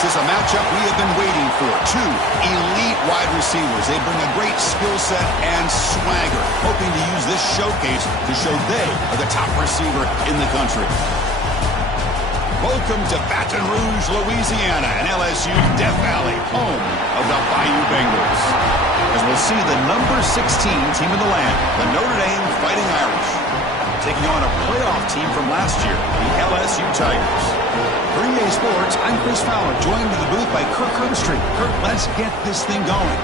This is a matchup we have been waiting for. Two elite wide receivers. They bring a great skill set and swagger, hoping to use this showcase to show they are the top receiver in the country. Welcome to Baton Rouge, Louisiana, and LSU's Death Valley, home of the Bayou Bengals. As we'll see the number 16 team in the land, the Notre Dame Fighting Irish, taking on a playoff team from last year, the LSU Tigers. For EA Sports, I'm Chris Fowler, joined in the booth by Kirk Herbstreit. Kirk, let's get this thing going.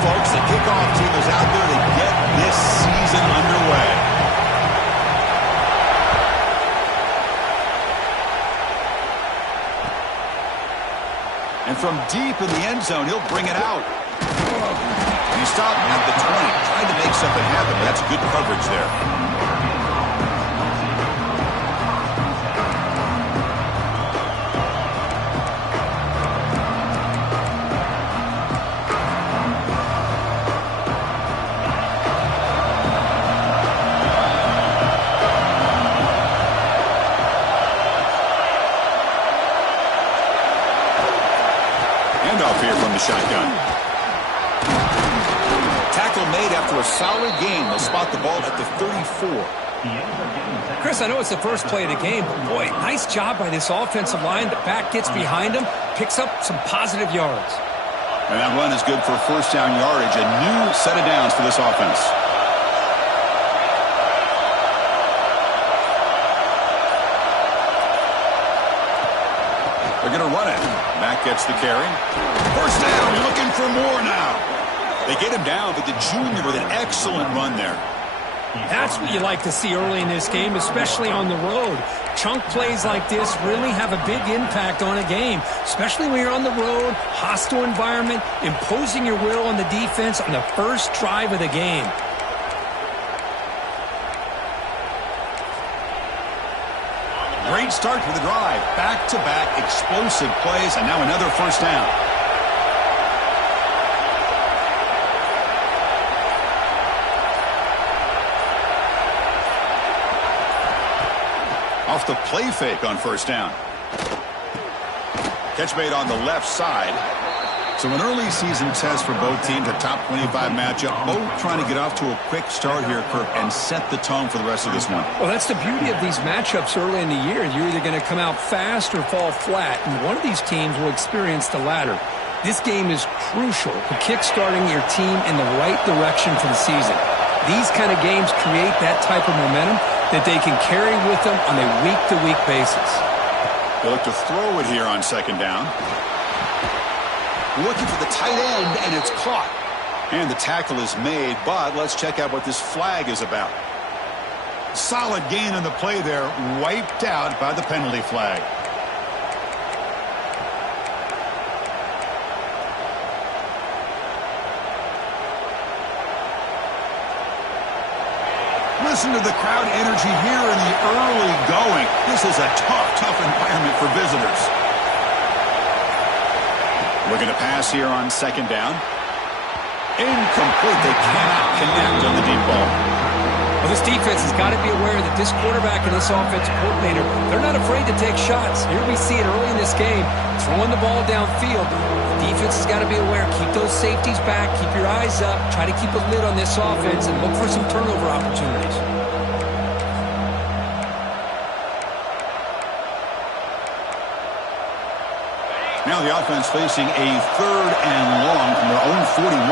Folks, the kickoff team is out there to get this season underway. And from deep in the end zone, he'll bring it out. He stopped at the 20, trying to make something happen, but that's good coverage there. Here from the shotgun. Tackle made after a solid game. They'll spot the ball at the 34. Chris, I know it's the first play of the game, but boy, nice job by this offensive line. The back gets behind him, picks up some positive yards. And that run is good for first down yardage. A new set of downs for this offense. They're going to run it. Mack gets the carry. First down, looking for more now. They get him down, but the junior with an excellent run there. That's what you like to see early in this game, especially on the road. Chunk plays like this really have a big impact on a game, especially when you're on the road, hostile environment, imposing your will on the defense on the first drive of the game. Great start for the drive. Back-to-back explosive plays, and now another first down. Off the play fake on first down. Catch made on the left side. So an early season test for both teams, a top 25 matchup. Both trying to get off to a quick start here, Kirk, and set the tone for the rest of this one. Well, that's the beauty of these matchups early in the year. You're either going to come out fast or fall flat, and one of these teams will experience the latter. This game is crucial for kickstarting your team in the right direction for the season. These kind of games create that type of momentum that they can carry with them on a week-to-week basis. They look to throw it here on second down. Looking for the tight end, and it's caught. And the tackle is made, but let's check out what this flag is about. Solid gain on the play there, wiped out by the penalty flag. Listen to the crowd energy here in the early going. This is a tough environment for visitors. Looking to pass here on second down. Incomplete. They cannot connect on the deep ball. Well, this defense has got to be aware that this quarterback and this offensive coordinator, they're not afraid to take shots. Here we see it early in this game, throwing the ball downfield. The defense has got to be aware. Keep those safeties back. Keep your eyes up. Try to keep a lid on this offense and look for some turnover opportunities. Now the offense facing a third and long from their own 41.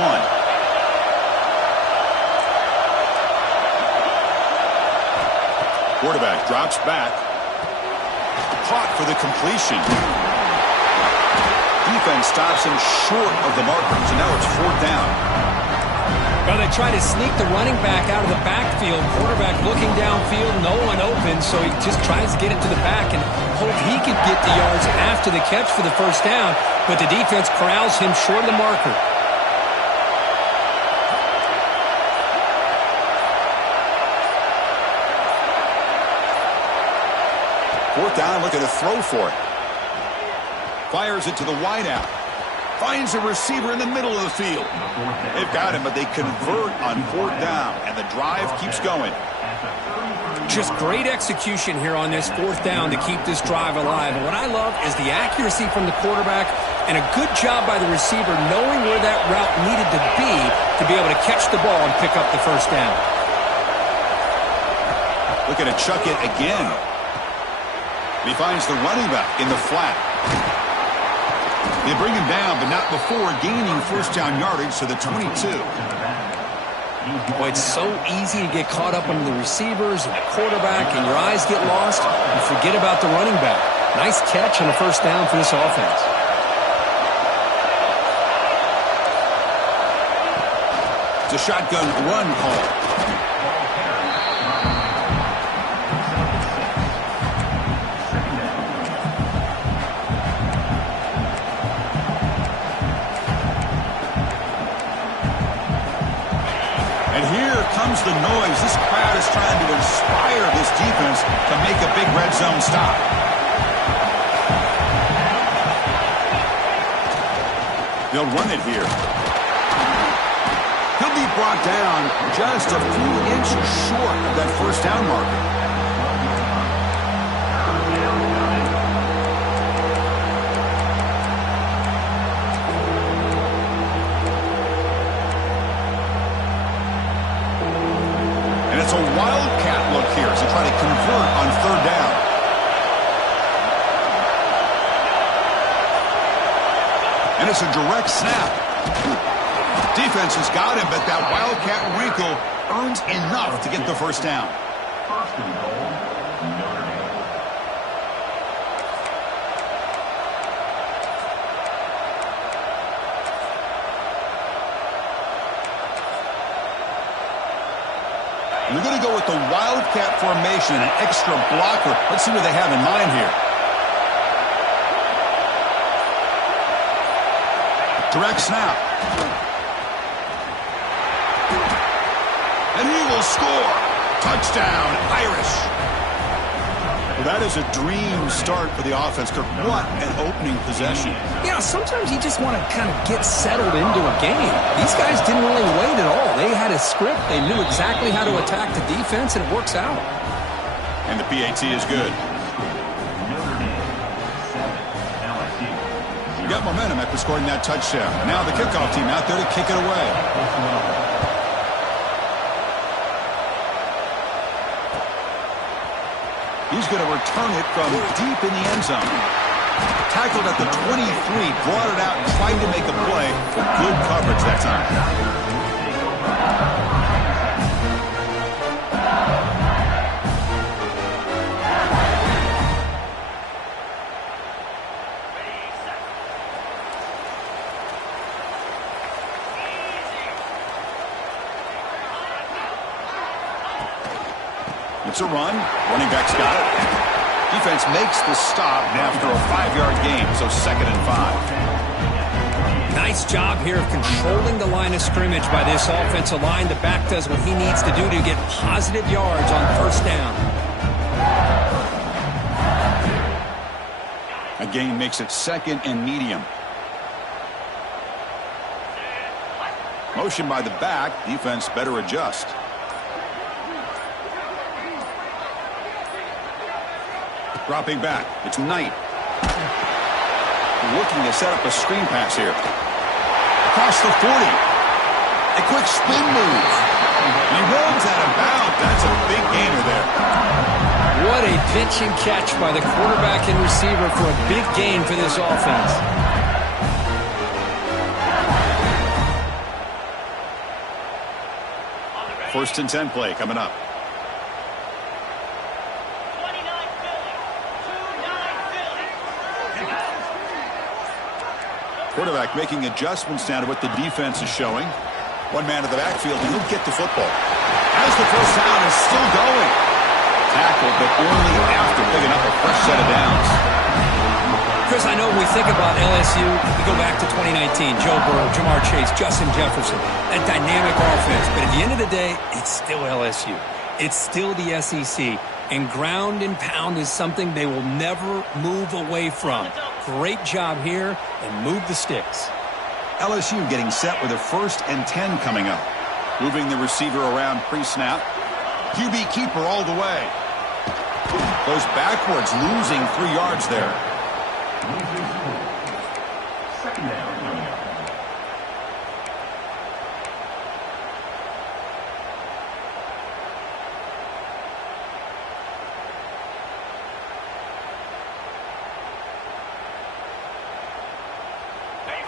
Quarterback drops back. Caught for the completion. Defense stops him short of the marker, so now it's fourth down. Well, they try to sneak the running back out of the backfield. Quarterback looking downfield, no one open, so he just tries to get it to the back and hope he could get the yards after the catch for the first down, but the defense corrals him short of the marker. Fourth down, looking to throw for it. Fires it to the wideout. Finds a receiver in the middle of the field. They've got him, but they convert on fourth down, and the drive keeps going. Just great execution here on this fourth down to keep this drive alive. And what I love is the accuracy from the quarterback and a good job by the receiver knowing where that route needed to be able to catch the ball and pick up the first down. Looking to chuck it again. He finds the running back in the flat. They bring him down, but not before gaining first down yardage to the 22. Boy, it's so easy to get caught up on the receivers and the quarterback, and your eyes get lost. You forget about the running back. Nice catch on the first down for this offense. It's a shotgun run call. The noise. This crowd is trying to inspire this defense to make a big red zone stop. They'll run it here. He'll be brought down just a few inches short of that first down marker. It's a wildcat look here as they try to convert on third down. And it's a direct snap. Defense has got him, but that wildcat wrinkle earns enough to get the first down. They're going to go with the wildcat formation and an extra blocker. Let's see what they have in mind here. Direct snap. And he will score. Touchdown, Irish. Well, that is a dream start for the offense, Kirk. What an opening possession. Yeah, sometimes you just want to kind of get settled into a game. These guys didn't really wait at all. They had a script. They knew exactly how to attack the defense, and it works out. And the PAT is good. Got momentum after scoring that touchdown. Now the kickoff team out there to kick it away. He's going to return it from deep in the end zone. Tackled at the 23, brought it out and tried to make a play. Good coverage that time. It's a run. Running back's got it. Defense makes the stop after a 5-yard gain, so 2nd and 5. Nice job here of controlling the line of scrimmage by this offensive line. The back does what he needs to do to get positive yards on first down. A gain makes it 2nd and medium. Motion by the back. Defense better adjust. Dropping back. It's Knight. Looking to set up a screen pass here. Across the 40. A quick spin move. He rolls out of bounds. That's a big gainer there. What a pitch and catch by the quarterback and receiver for a big gain for this offense. First and 10 play coming up. Quarterback making adjustments down to what the defense is showing. One man to the backfield, and he'll get the football. As the first down is still going. Tackled, but only after picking up a fresh set of downs. Chris, I know when we think about LSU, we go back to 2019. Joe Burrow, Jamar Chase, Justin Jefferson. That dynamic offense. But at the end of the day, it's still LSU. It's still the SEC. And ground and pound is something they will never move away from. Great job here, and move the sticks. LSU getting set with a 1st and 10 coming up. Moving the receiver around pre-snap. QB keeper all the way. Goes backwards, losing 3 yards there. Second down.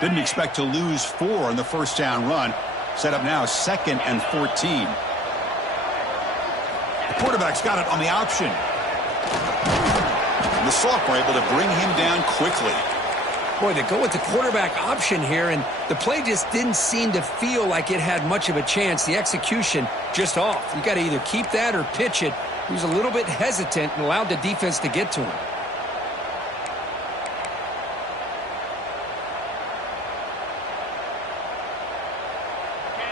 Didn't expect to lose 4 on the 1st down run. Set up now 2nd and 14. The quarterback's got it on the option. And the sophomore able to bring him down quickly. Boy, they go with the quarterback option here, and the play just didn't seem to feel like it had much of a chance. The execution just off. You got to either keep that or pitch it. He was a little bit hesitant and allowed the defense to get to him.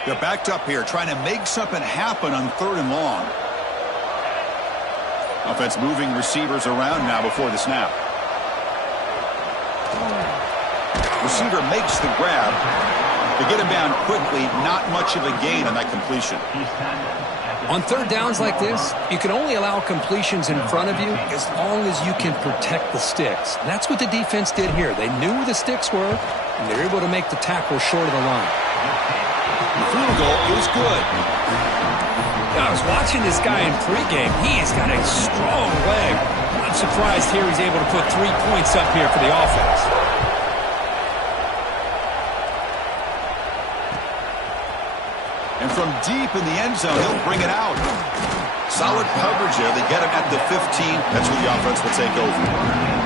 They're backed up here, trying to make something happen on 3rd and long. Offense moving receivers around now before the snap. Receiver makes the grab. They get him down quickly, not much of a gain on that completion. On 3rd downs like this, you can only allow completions in front of you as long as you can protect the sticks. And that's what the defense did here. They knew where the sticks were, and they were able to make the tackle short of the line. The field goal is good. I was watching this guy in pregame. He's got a strong leg. I'm surprised here he's able to put 3 points up here for the offense. And from deep in the end zone, he'll bring it out. Solid coverage there. They get him at the 15. That's where the offense will take over.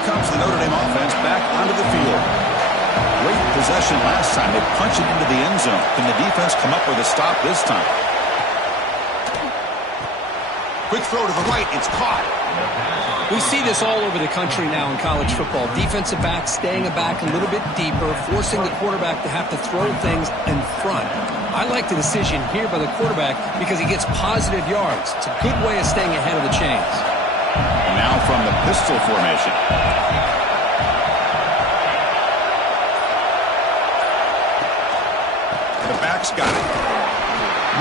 Comes the Notre Dame offense back onto the field. Great possession last time. They punch it into the end zone. Can the defense come up with a stop this time? Quick throw to the right. It's caught. We see this all over the country now in college football. Defensive backs staying back a little bit deeper, forcing the quarterback to have to throw things in front. I like the decision here by the quarterback because he gets positive yards. It's a good way of staying ahead of the chains. Now from the pistol formation. The back's got it.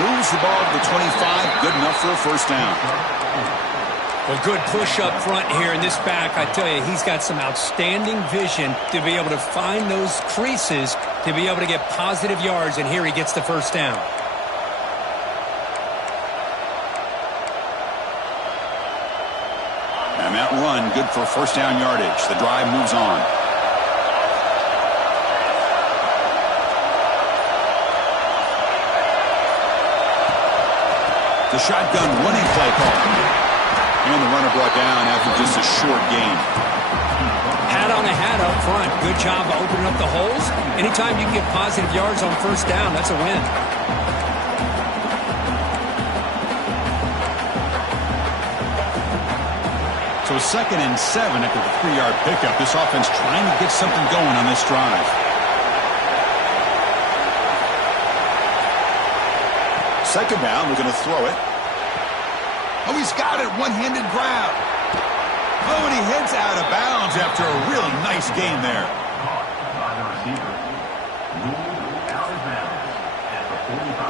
Moves the ball to the 25. Good enough for a 1st down. Well, good push up front here in this back. I tell you, he's got some outstanding vision to be able to find those creases to be able to get positive yards, and here he gets the 1st down. And that run, good for 1st down yardage. The drive moves on. The shotgun running play call. And the runner brought down after just a short gain. Hat on a hat up front. Good job of opening up the holes. Anytime you can get positive yards on 1st down, that's a win. So 2nd and 7 after the 3-yard pickup. This offense trying to get something going on this drive. Second down, we're going to throw it. Oh, he's got it. One-handed grab. Oh, and he heads out of bounds after a really nice game there. By the receiver. Ruled out of bounds at the 45.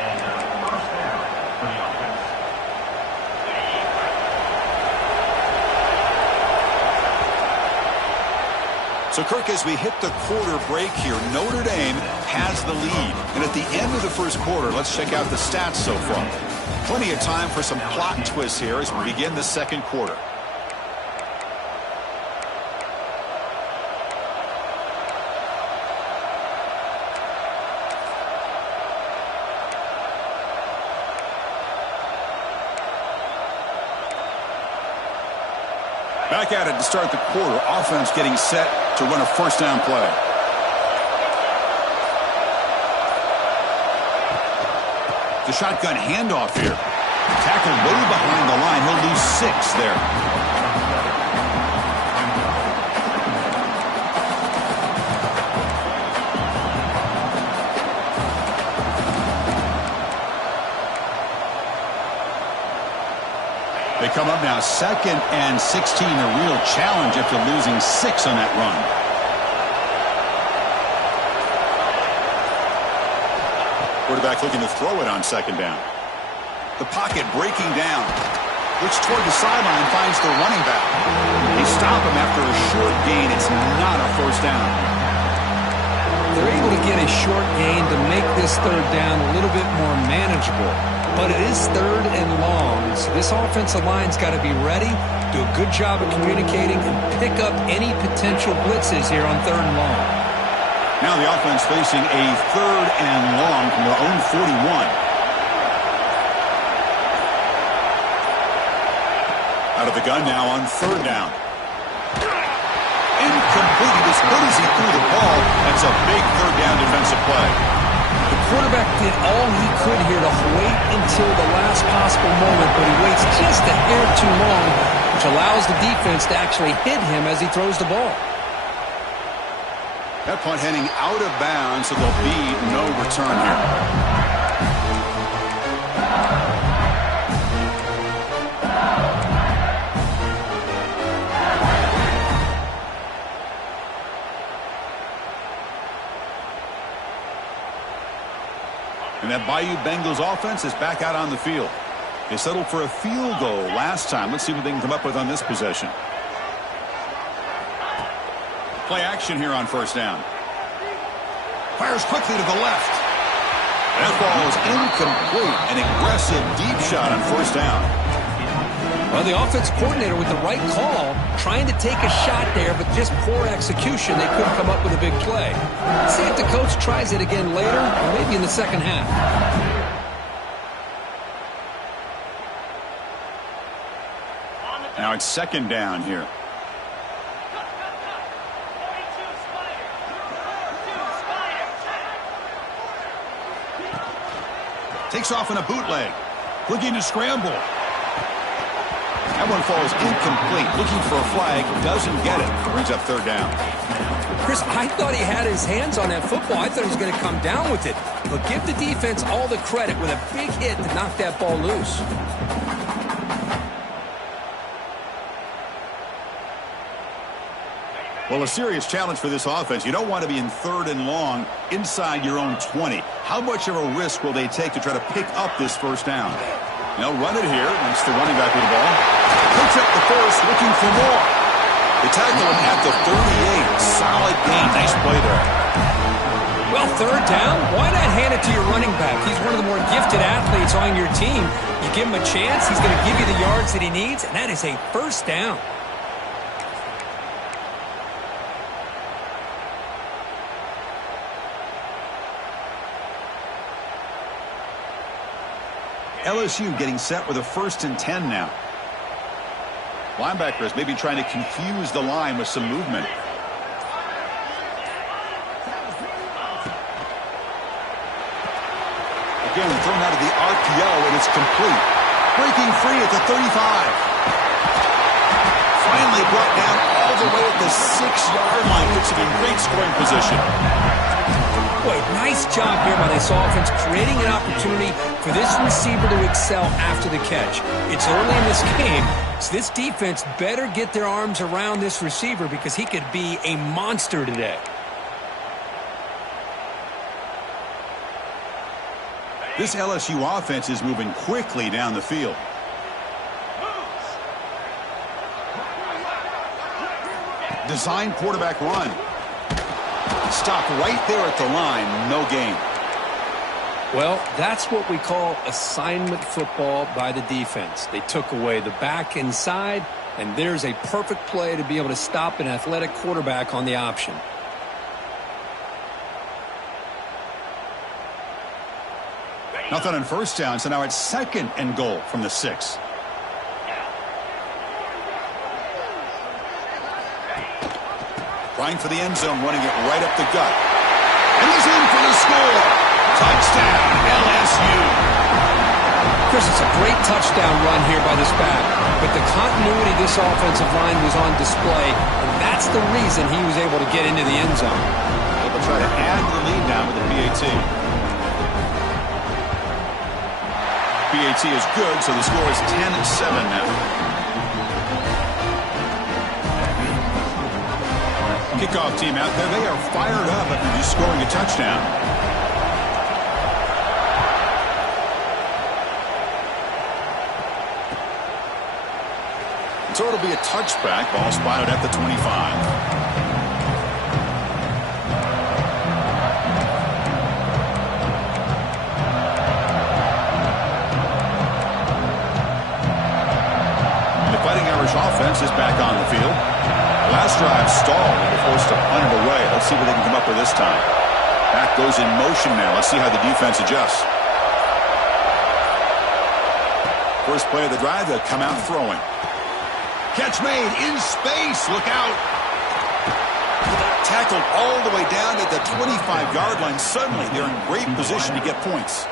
And 1st down for the offense. So, Kirk, as we hit the quarter break here, Notre Dame has the lead. And at the end of the 1st quarter, let's check out the stats so far. Plenty of time for some plot twists here as we begin the 2nd quarter. Back at it to start the quarter. Offense getting set to run a 1st down play. The shotgun handoff here. Tackled way behind the line. He'll lose 6 there. job now. 2nd and 16, a real challenge after losing 6 on that run. Quarterback looking to throw it on 2nd down. The pocket breaking down. Looks toward the sideline, finds the running back. They stop him after a short gain. It's not a first down. They're able to get a short gain to make this 3rd down a little bit more manageable. But it is 3rd and long, so this offensive line's got to be ready, do a good job of communicating, and pick up any potential blitzes here on 3rd and long. Now the offense facing a 3rd and long from their own 41. Out of the gun now on 3rd down. Incomplete. As good as he threw the ball, that's a big 3rd down defensive play. The quarterback did all he could here to wait until the last possible moment, but he waits just a hair too long, which allows the defense to actually hit him as he throws the ball. That punt heading out of bounds, so there'll be no return here. And that Bayou Bengals offense is back out on the field. They settled for a field goal last time. Let's see what they can come up with on this possession. Play action here on 1st down. Fires quickly to the left. That ball is incomplete. An aggressive deep shot on 1st down. Well, the offense coordinator with the right call, trying to take a shot there, but just poor execution. They couldn't come up with a big play. Let's see if the coach tries it again later, or maybe in the 2nd half. Now it's 2nd down here. Takes off in a bootleg. Looking to scramble. That one falls incomplete. Looking for a flag. Doesn't get it. Brings up 3rd down. Chris, I thought he had his hands on that football. I thought he was going to come down with it. But give the defense all the credit with a big hit to knock that ball loose. Well, a serious challenge for this offense. You don't want to be in 3rd and long inside your own 20. How much of a risk will they take to try to pick up this 1st down? They'll run it here. That's the running back with the ball. Picks up the 1st, looking for more. They tackle him at the 38. Solid gain. Nice play there. Well, 3rd down, why not hand it to your running back? He's one of the more gifted athletes on your team. You give him a chance, he's going to give you the yards that he needs, and that is a 1st down. LSU getting set with a 1st and 10 now. Linebackers maybe trying to confuse the line with some movement. Again, thrown out of the RPO, and it's complete. Breaking free at the 35. Finally brought down all the way at the 6-yard line. Puts him in great scoring position. Boy, nice job here by this offense, creating an opportunity for this receiver to excel after the catch. It's early in this game, so this defense better get their arms around this receiver because he could be a monster today. This LSU offense is moving quickly down the field. Design quarterback run. Stopped right there at the line. No gain. Well, that's what we call assignment football by the defense. They took away the back inside, and there's a perfect play to be able to stop an athletic quarterback on the option. Nothing on 1st down, so now it's 2nd and goal from the 6. Trying for the end zone, running it right up the gut. And he's in for the score. Touchdown, LSU. Chris, it's a great touchdown run here by this back, but the continuity of this offensive line was on display, and that's the reason he was able to get into the end zone. They'll try to add the lead now with the PAT. PAT is good, so the score is 10-7 now. Kickoff team out there, they are fired up after just scoring a touchdown. So it'll be a touchback. Ball spotted at the 25. Offense is back on the field. Last drive stalled. They're forced to punt it away. Let's see what they can come up with this time. Back goes in motion now. Let's see how the defense adjusts. First play of the drive, they'll come out throwing. Catch made in space. Look out. Tackled all the way down at the 25-yard line. Suddenly, they're in great position to get points.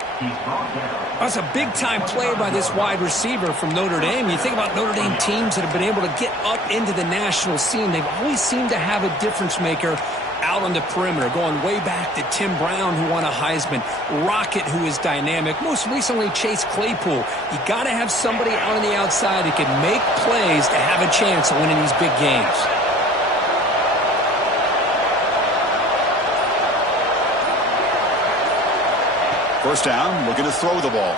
That's a big-time play by this wide receiver from Notre Dame. You think about Notre Dame teams that have been able to get up into the national scene. They've always seemed to have a difference maker out on the perimeter, going way back to Tim Brown, who won a Heisman, Rocket, who is dynamic, most recently Chase Claypool. You got to have somebody out on the outside who can make plays to have a chance of winning these big games. First down, looking to throw the ball.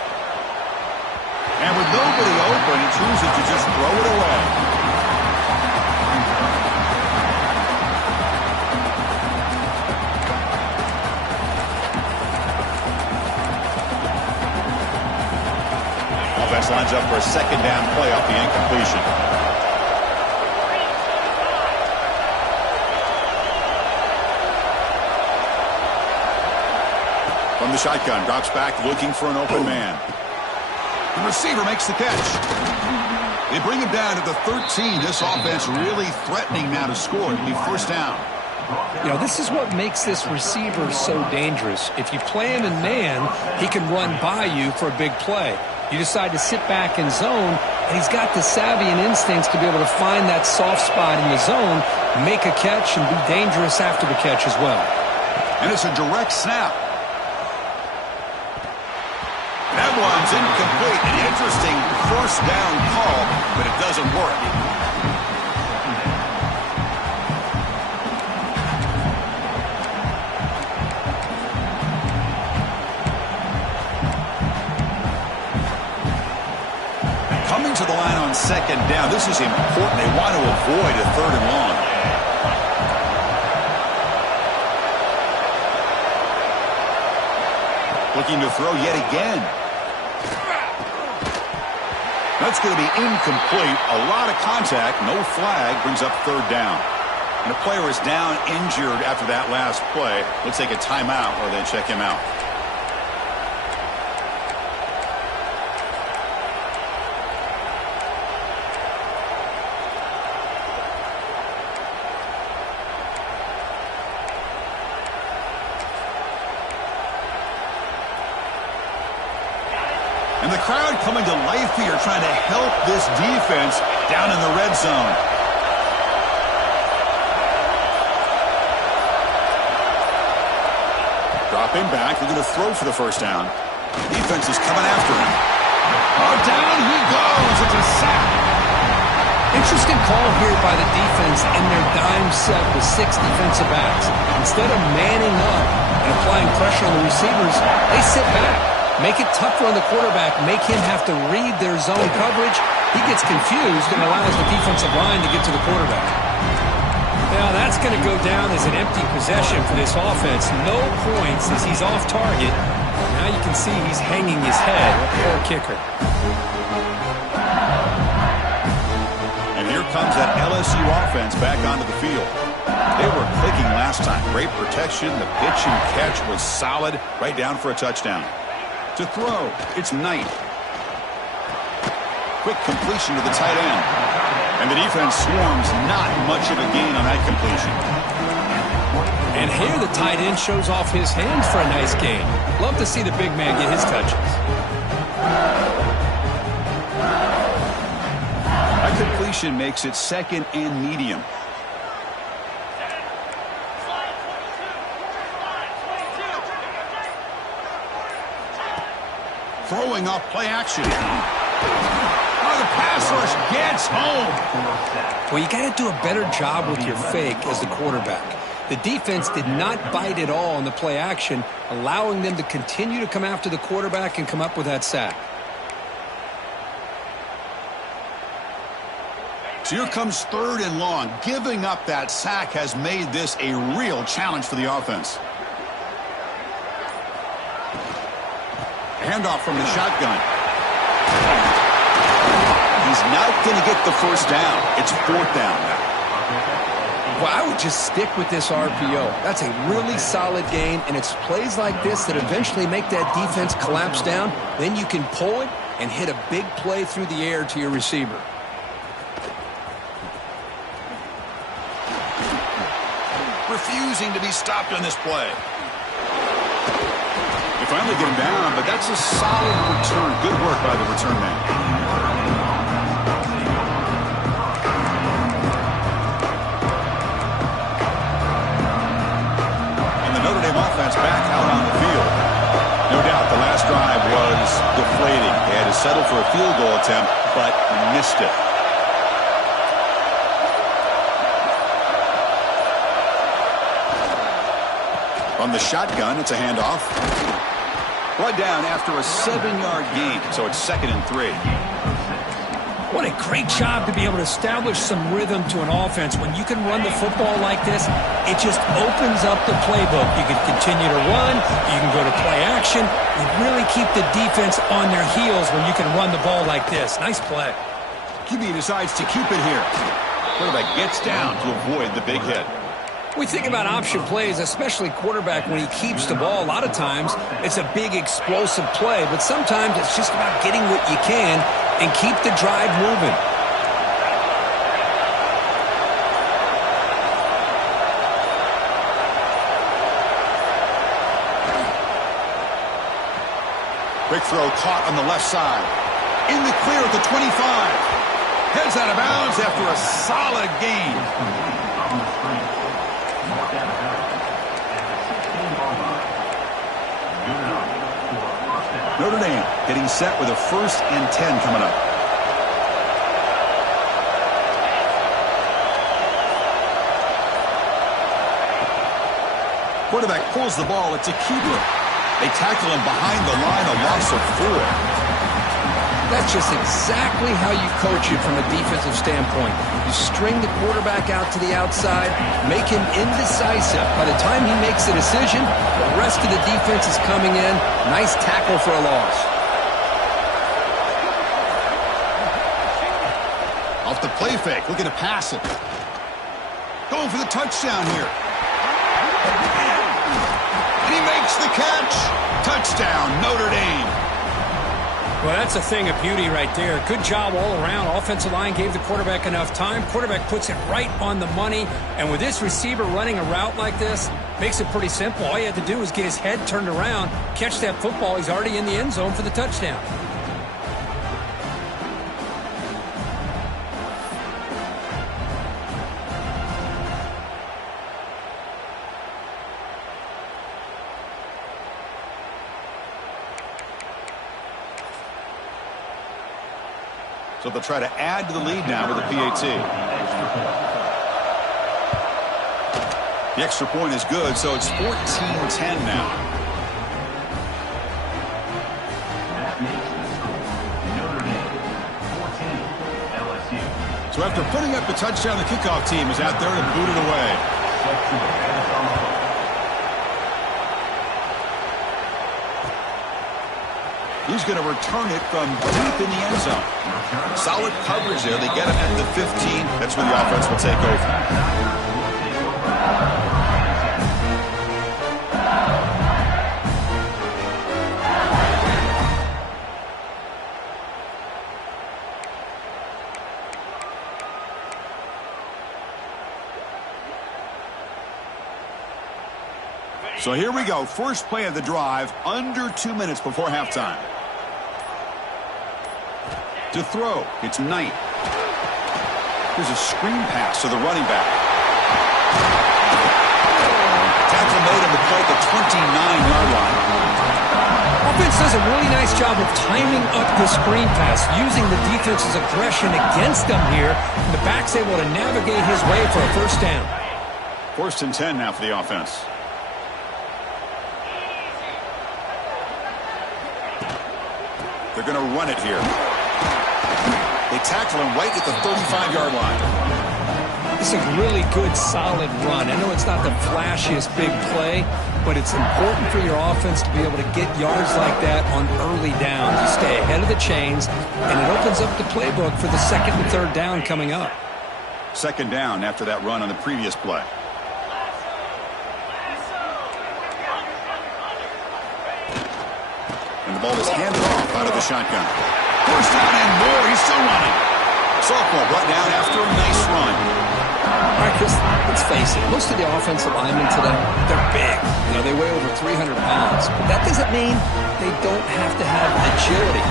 And with nobody open, he chooses to just throw it away. Offense lines up for a second down play off the incompletion. From the shotgun, drops back, looking for an open man. The receiver makes the catch. They bring him down to the 13. This offense really threatening now to score. It'll be first down. You know, this is what makes this receiver so dangerous. If you play him in man, he can run by you for a big play. You decide to sit back in zone, and he's got the savvy and instincts to be able to find that soft spot in the zone, make a catch, and be dangerous after the catch as well. And it's a direct snap. That one's incomplete. An interesting first down call, but it doesn't work. Coming to the line on second down. This is important. They want to avoid a third and long. Looking to throw yet again. That's going to be incomplete. A lot of contact. No flag. Brings up third down. And the player is down injured after that last play. Let's take a timeout or then check him out. And the crowd coming to life here, trying to help this defense down in the red zone. Dropping back, they're going to throw for the first down. Defense is coming after him. Oh, down he goes. It's a sack. Interesting call here by the defense in their dime set with 6 defensive backs. Instead of manning up and applying pressure on the receivers, they sit back. Make it tougher on the quarterback. Make him have to read their zone coverage. He gets confused and allows the defensive line to get to the quarterback. Now that's going to go down as an empty possession for this offense. No points as he's off target. Now you can see he's hanging his head. Poor kicker. And here comes that LSU offense back onto the field. They were clicking last time. Great protection. The pitch and catch was solid. Right down for a touchdown. To throw, it's Knight. Quick completion to the tight end. And the defense swarms, not much of a gain on that completion. And here the tight end shows off his hands for a nice gain. Love to see the big man get his touches. That completion makes it second and medium. Throwing off play action. Oh, the pass rush gets home. Well, you got to do a better job with your fake as the quarterback. The defense did not bite at all in the play action, allowing them to continue to come after the quarterback and come up with that sack. So here comes 3rd and long. Giving up that sack has made this a real challenge for the offense. Handoff from the shotgun. He's not going to get the first down. It's 4th down now. Well, I would just stick with this RPO. That's a really solid game, and it's plays like this that eventually make that defense collapse down. Then you can pull it and hit a big play through the air to your receiver. Refusing to be stopped on this play. They finally get him down, but that's a solid return. Good work by the return man. Offense back out on the field. No doubt the last drive was deflating. They had to settle for a field goal attempt, but missed it. From the shotgun, it's a handoff. Brought down after a 7-yard gain, so it's 2nd and 3. What a great job to be able to establish some rhythm to an offense. When you can run the football like this, it just opens up the playbook. You can continue to run. You can go to play action. You really keep the defense on their heels when you can run the ball like this. Nice play. QB decides to keep it here. Quarterback gets down to avoid the big hit. We think about option plays, especially quarterback when he keeps the ball. A lot of times, it's a big explosive play, but sometimes it's just about getting what you can and keep the drive moving. Quick throw caught on the left side. In the clear at the 25. Heads out of bounds after a solid gain. Notre Dame getting set with a 1st and 10 coming up. Quarterback pulls the ball. It's a keeper. They tackle him behind the line, a loss of 4. That's just exactly how you coach it from a defensive standpoint. You string the quarterback out to the outside, make him indecisive. By the time he makes a decision, the rest of the defense is coming in. Nice tackle for a loss. Off the play fake, looking to pass it. Going for the touchdown here. And he makes the catch. Touchdown, Notre Dame. Well, that's a thing of beauty right there. Good job all around. Offensive line gave the quarterback enough time. Quarterback puts it right on the money. And with this receiver running a route like this, makes it pretty simple. All you had to do was get his head turned around, catch that football. He's already in the end zone for the touchdown. So they'll try to add to the lead now with a PAT. The extra point is good, so it's 14-10 now. So after putting up the touchdown, the kickoff team is out there to boot it away. He's going to return it from deep in the end zone. Solid coverage there. They get him at the 15. That's where the offense will take over. So here we go. First play of the drive, under 2 minutes before halftime. To throw, it's Knight. Here's a screen pass to the running back. Tackle made him at the 29-yard line. offense does a really nice job of timing up the screen pass, using the defense's aggression against them here. And the back's able to navigate his way for a first down. 1st and 10 now for the offense. They're going to run it here. They tackle him right at the 35-yard line. It's a really good, solid run. I know it's not the flashiest big play, but it's important for your offense to be able to get yards like that on early downs. You stay ahead of the chains, and it opens up the playbook for the 2nd and 3rd down coming up. 2nd down after that run on the previous play. And the ball is handed off out of the shotgun. 1st down and more. He's still running. Sophomore brought down after a nice run. All right, Chris, let's face it. Most of the offensive linemen today, they're big. You know, they weigh over 300 pounds. But that doesn't mean they don't have to have agility.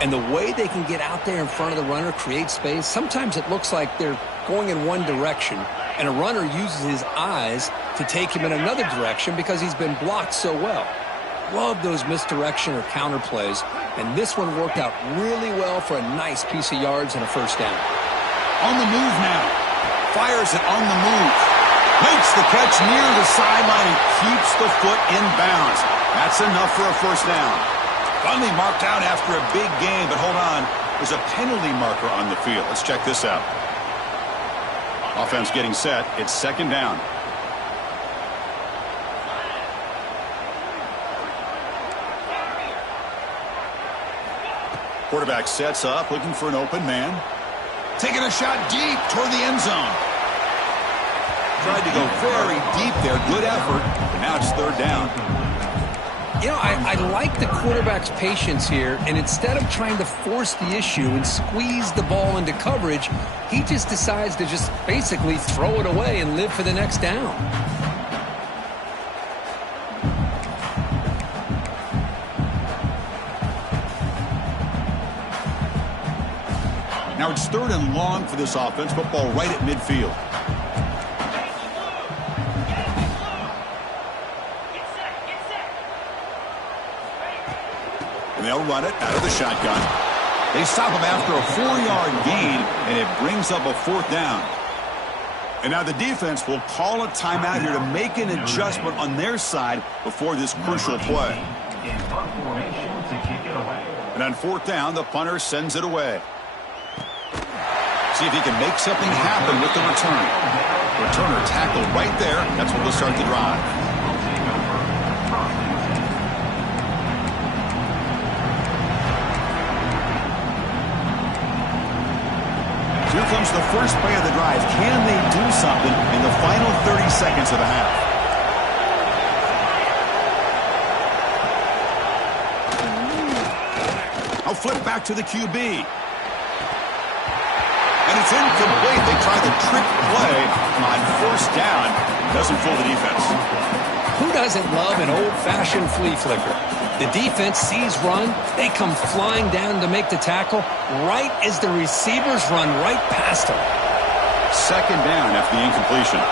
And the way they can get out there in front of the runner, create space, sometimes it looks like they're going in one direction, and a runner uses his eyes to take him in another direction because he's been blocked so well. Love those misdirection or counter plays, and this one worked out really well for a nice piece of yards and a first down. On the move now. Fires it on the move. Makes the catch near the sideline and keeps the foot in bounds. That's enough for a first down. Finally marked out after a big game, but hold on. There's a penalty marker on the field. Let's check this out. Offense getting set. It's 2nd down. Quarterback sets up, looking for an open man. Taking a shot deep toward the end zone. Tried to go very deep there. Good effort. But now it's 3rd down. You know, I like the quarterback's patience here, and instead of trying to force the issue and squeeze the ball into coverage, he just decides to just basically throw it away and live for the next down. Now it's 3rd and long for this offense. Football right at midfield. And they'll run it out of the shotgun. They stop him after a 4-yard gain, and it brings up a 4th down. And now the defense will call a timeout here to make an adjustment on their side before this crucial play. And on 4th down, the punter sends it away. See if he can make something happen with the return. Returner tackled right there. That's what will start the drive. Here comes the first play of the drive. Can they do something in the final 30 seconds of the half? I'll flip back to the QB. And it's incomplete. They try the trick play on 1st down. Doesn't fool the defense. Who doesn't love an old-fashioned flea flicker? The defense sees run. They come flying down to make the tackle right as the receivers run right past them. 2nd down after the incompletion.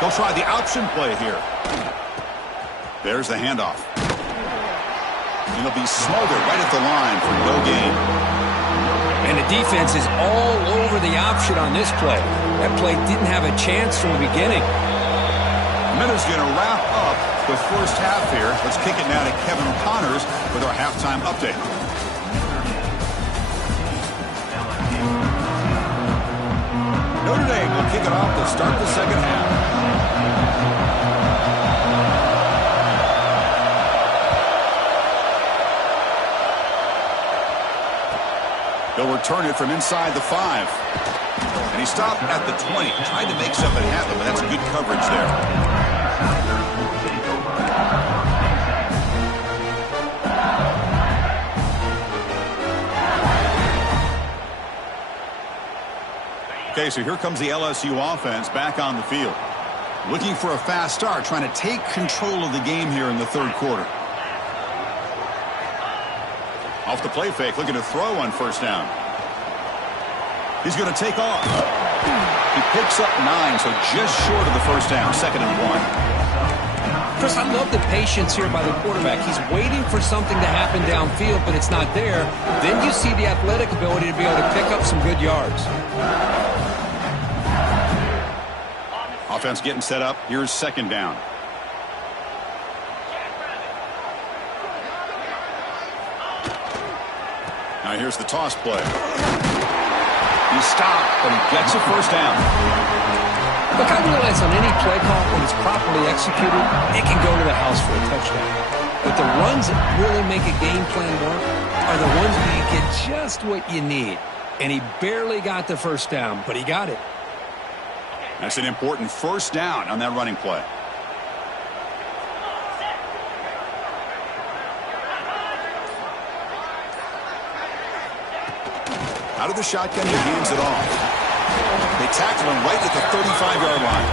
They'll try the option play here. There's the handoff. And he'll be smothered right at the line for no gain. And the defense is all over the option on this play. That play didn't have a chance from the beginning. Minutes going to wrap up the first half here. Let's kick it now to Kevin Connors with our halftime update. Notre Dame will kick it off to start the second half. They'll return it from inside the 5. And he stopped at the 20. Tried to make something happen, but that's good coverage there. Okay, so here comes the LSU offense back on the field. Looking for a fast start, trying to take control of the game here in the 3rd quarter. Off the play fake, looking to throw on 1st down. He's going to take off. He picks up 9, so just short of the first down, 2nd and 1. Chris, I love the patience here by the quarterback. He's waiting for something to happen downfield, but it's not there. Then you see the athletic ability to be able to pick up some good yards. Offense getting set up. Here's 2nd down. Now here's the toss play. He stopped, but he gets a first down. Look, I realize on any play call, when it's properly executed, it can go to the house for a touchdown. But the runs that really make a game plan work are the ones where you get just what you need. And he barely got the first down, but he got it. That's an important first down on that running play. Out of the shotgun, he hands it off. They tackle him right at the 35-yard line.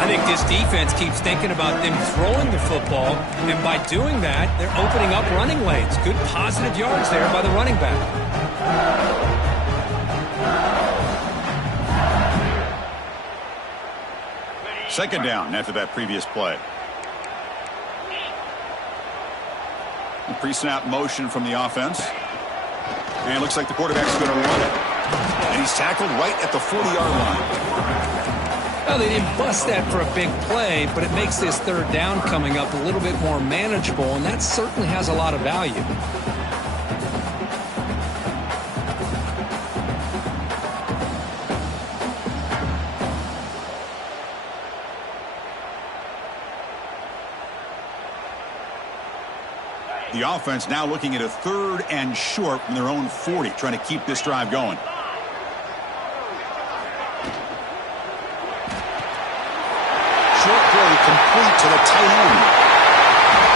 I think this defense keeps thinking about them throwing the football, and by doing that, they're opening up running lanes. Good positive yards there by the running back. 2nd down after that previous play. The pre-snap motion from the offense. And it looks like the quarterback's going to run it. And he's tackled right at the 40-yard line. Well, they didn't bust that for a big play, but it makes this 3rd down coming up a little bit more manageable, and that certainly has a lot of value. The offense now looking at a 3rd and short from their own 40, trying to keep this drive going. Short play complete to the tight end.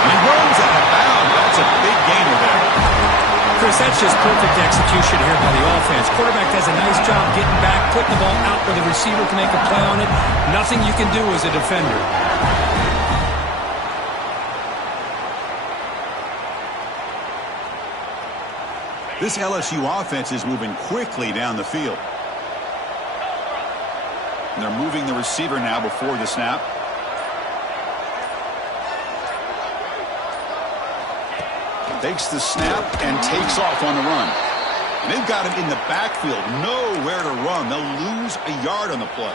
He runs out of bounds. That's a big gainer there. Chris, that's just perfect execution here by the offense. Quarterback does a nice job getting back, putting the ball out where the receiver can make a play on it. Nothing you can do as a defender. This LSU offense is moving quickly down the field. And they're moving the receiver now before the snap. Takes the snap and takes off on the run. And they've got him in the backfield, nowhere to run. They'll lose a yard on the play.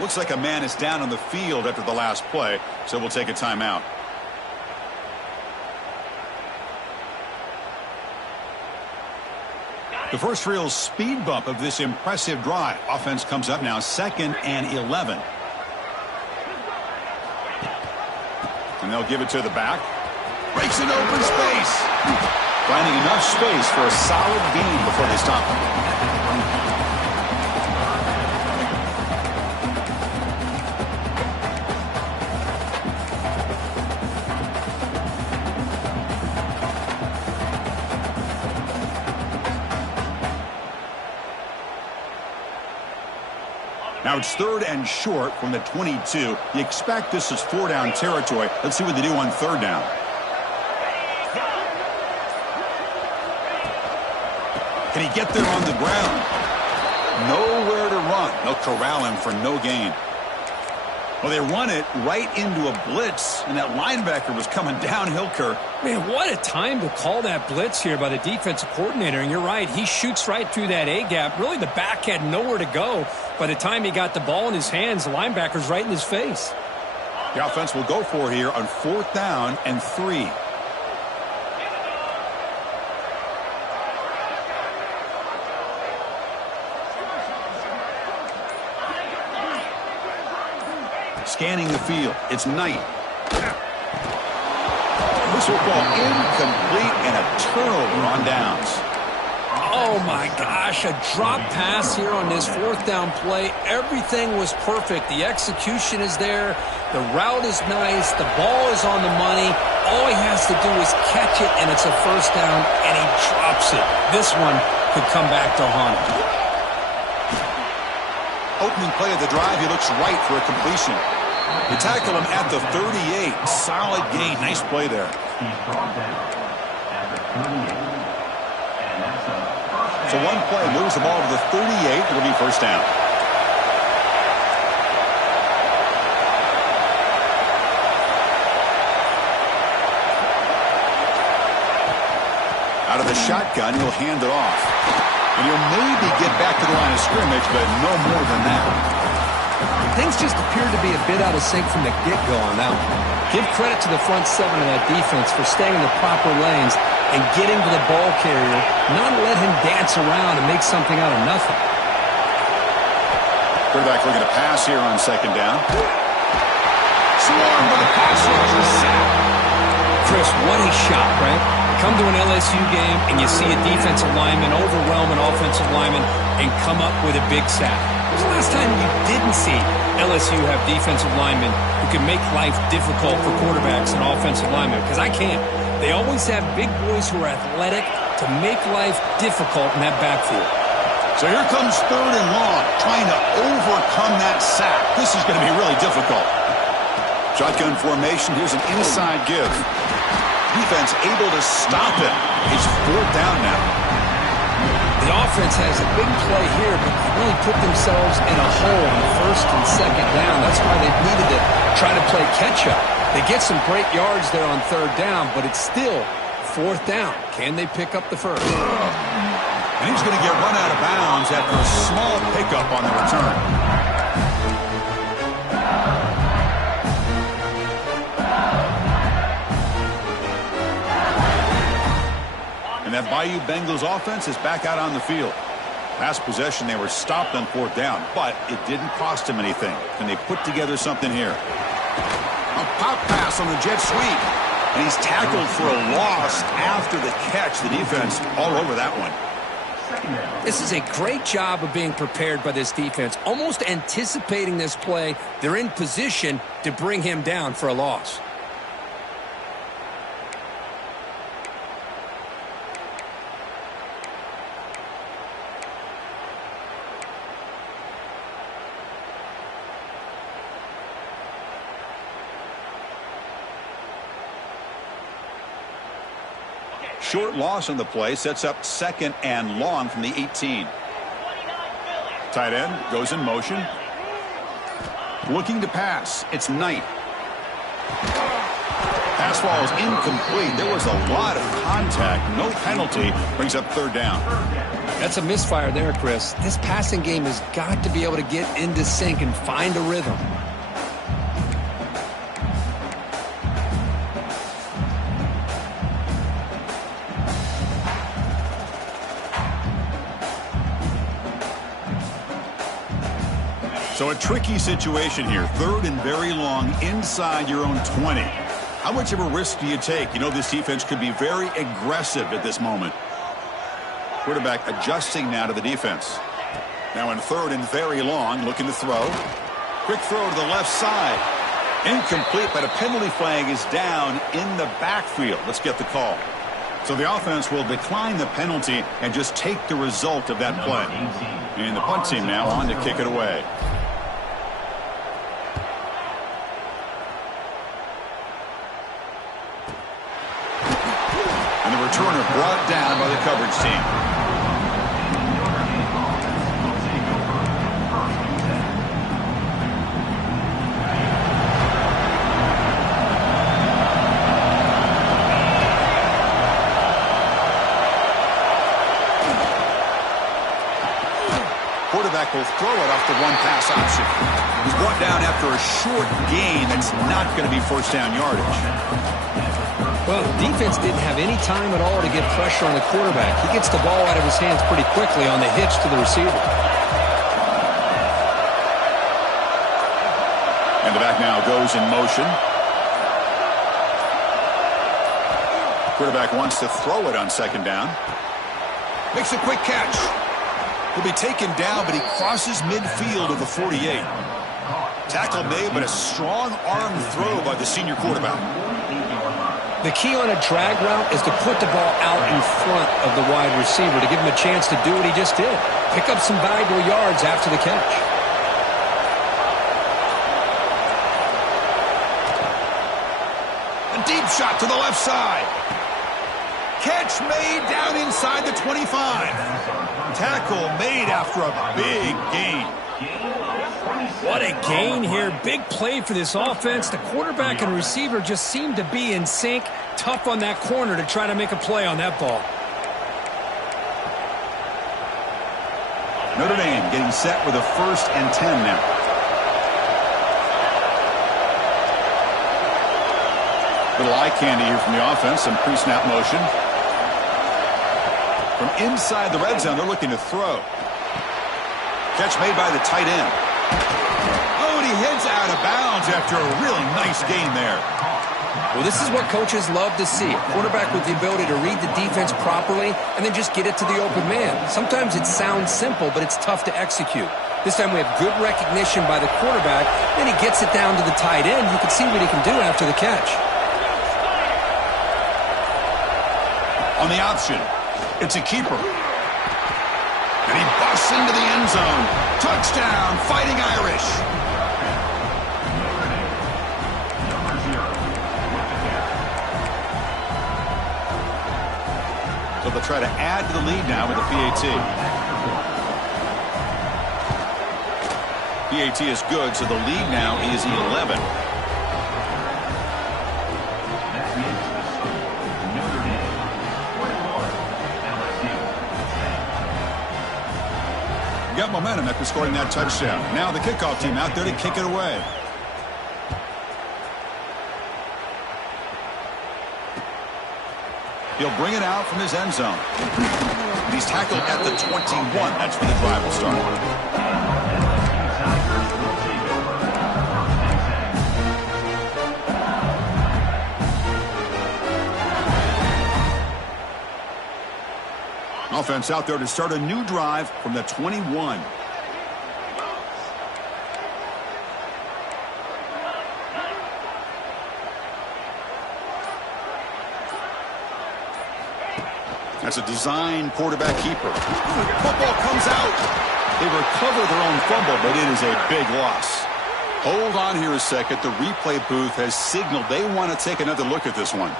Looks like a man is down on the field after the last play, so we'll take a timeout. The first real speed bump of this impressive drive. Offense comes up now 2nd and 11. And they'll give it to the back. Breaks an open space. Finding enough space for a solid gain before they stop him. Now it's 3rd and short from the 22. You expect this is 4-down territory. Let's see what they do on 3rd down. Can he get there on the ground? Nowhere to run. They'll corral him for no gain. Well, they run it right into a blitz, and that linebacker was coming downhill, Kirk. Man, what a time to call that blitz here by the defensive coordinator. And you're right, he shoots right through that A-gap. Really, the back had nowhere to go. By the time he got the ball in his hands, the linebacker's right in his face. The offense will go for it here on 4th down and 3. Scanning the field. It's Knight. This will fall incomplete and a turnover on downs. Oh, my gosh, a drop pass here on this 4th down play. Everything was perfect. The execution is there. The route is nice. The ball is on the money. All he has to do is catch it, and it's a first down, and he drops it. This one could come back to haunt him. Opening play of the drive, he looks right for a completion. They tackle him at the 38. Solid gain. Nice play there. He's brought down at the 38. And that's a first So one play moves the ball to the 38. It'll be first down. Out of the shotgun, he'll hand it off. And he'll maybe get back to the line of scrimmage, but no more than that. Things just appear to be a bit out of sync from the get-go on that one. Give credit to the front seven of that defense for staying in the proper lanes and getting to the ball carrier, not let him dance around and make something out of nothing. Quarterback looking to pass here on second down. Swarm with a pass rush and sack. Chris, what a shot, right? Come to an LSU game and you see a defensive lineman overwhelm an offensive lineman and come up with a big sack. When's the last time you didn't see LSU have defensive linemen who can make life difficult for quarterbacks and offensive linemen? Because I can't. They always have big boys who are athletic to make life difficult in that backfield. So here comes third and long, trying to overcome that sack. This is going to be really difficult. Shotgun formation. Here's an inside give. Defense able to stop it. It's fourth down now. The offense has a big play here, but they really put themselves in a hole on first and second down. That's why they needed to try to play catch-up. They get some great yards there on third down, but it's still fourth down. Can they pick up the first? And he's going to get run out of bounds after a small pickup on the return. And that Bayou Bengals offense is back out on the field. Last possession, they were stopped on fourth down, but it didn't cost them anything. Can they put together something here? A pop pass on the jet sweep. And he's tackled for a loss after the catch. The defense all over that one. This is a great job of being prepared by this defense. Almost anticipating this play, they're in position to bring him down for a loss. Short loss on the play sets up second and long from the 18. Tight end goes in motion. Looking to pass. It's Knight. Pass ball is incomplete. There was a lot of contact. No penalty. Brings up third down. That's a misfire there, Chris. This passing game has got to be able to get into sync and find a rhythm. So a tricky situation here. Third and very long inside your own 20. How much of a risk do you take? You know this defense could be very aggressive at this moment. Quarterback adjusting now to the defense. Now in third and very long, looking to throw. Quick throw to the left side. Incomplete, but a penalty flag is down in the backfield. Let's get the call. So the offense will decline the penalty and just take the result of that play. And the punt team now on to kick it away. And the returner brought down by the coverage team. Quarterback will throw it off the one-pass option. He's brought down after a short gain that's not going to be first down yardage. Well, the defense didn't have any time at all to get pressure on the quarterback. He gets the ball out of his hands pretty quickly on the hitch to the receiver. And the back now goes in motion. Quarterback wants to throw it on second down. Makes a quick catch. He'll be taken down, but he crosses midfield of the 48. Tackle made, but a strong arm throw by the senior quarterback. The key on a drag route is to put the ball out in front of the wide receiver to give him a chance to do what he just did. Pick up some valuable yards after the catch. A deep shot to the left side. Catch made down inside the 25. tackle made after a big gain. What a gain here. Big play for this offense. The quarterback and receiver just seem to be in sync. Tough on that corner to try to make a play on that ball. Notre Dame getting set with a 1st and 10 now. Little eye candy here from the offense. Some pre-snap motion. From inside the red zone, they're looking to throw. Catch made by the tight end. Oh, and he heads out of bounds after a really nice gain there. Well, this is what coaches love to see. A quarterback with the ability to read the defense properly and then just get it to the open man. Sometimes it sounds simple, but it's tough to execute. This time we have good recognition by the quarterback. Then he gets it down to the tight end. You can see what he can do after the catch. On the option, it's a keeper. And he busts into the end zone. Touchdown, Fighting Irish. So they'll try to add to the lead now with the PAT. PAT is good, so the lead now is 11. Got momentum after scoring that touchdown. Now the kickoff team out there to kick it away. He'll bring it out from his end zone. He's tackled at the 21. That's where the drive will start. Offense out there to start a new drive from the 21. That's a design quarterback keeper. Football comes out. They recover their own fumble, but it is a big loss. Hold on here a second. The replay booth has signaled they want to take another look at this one.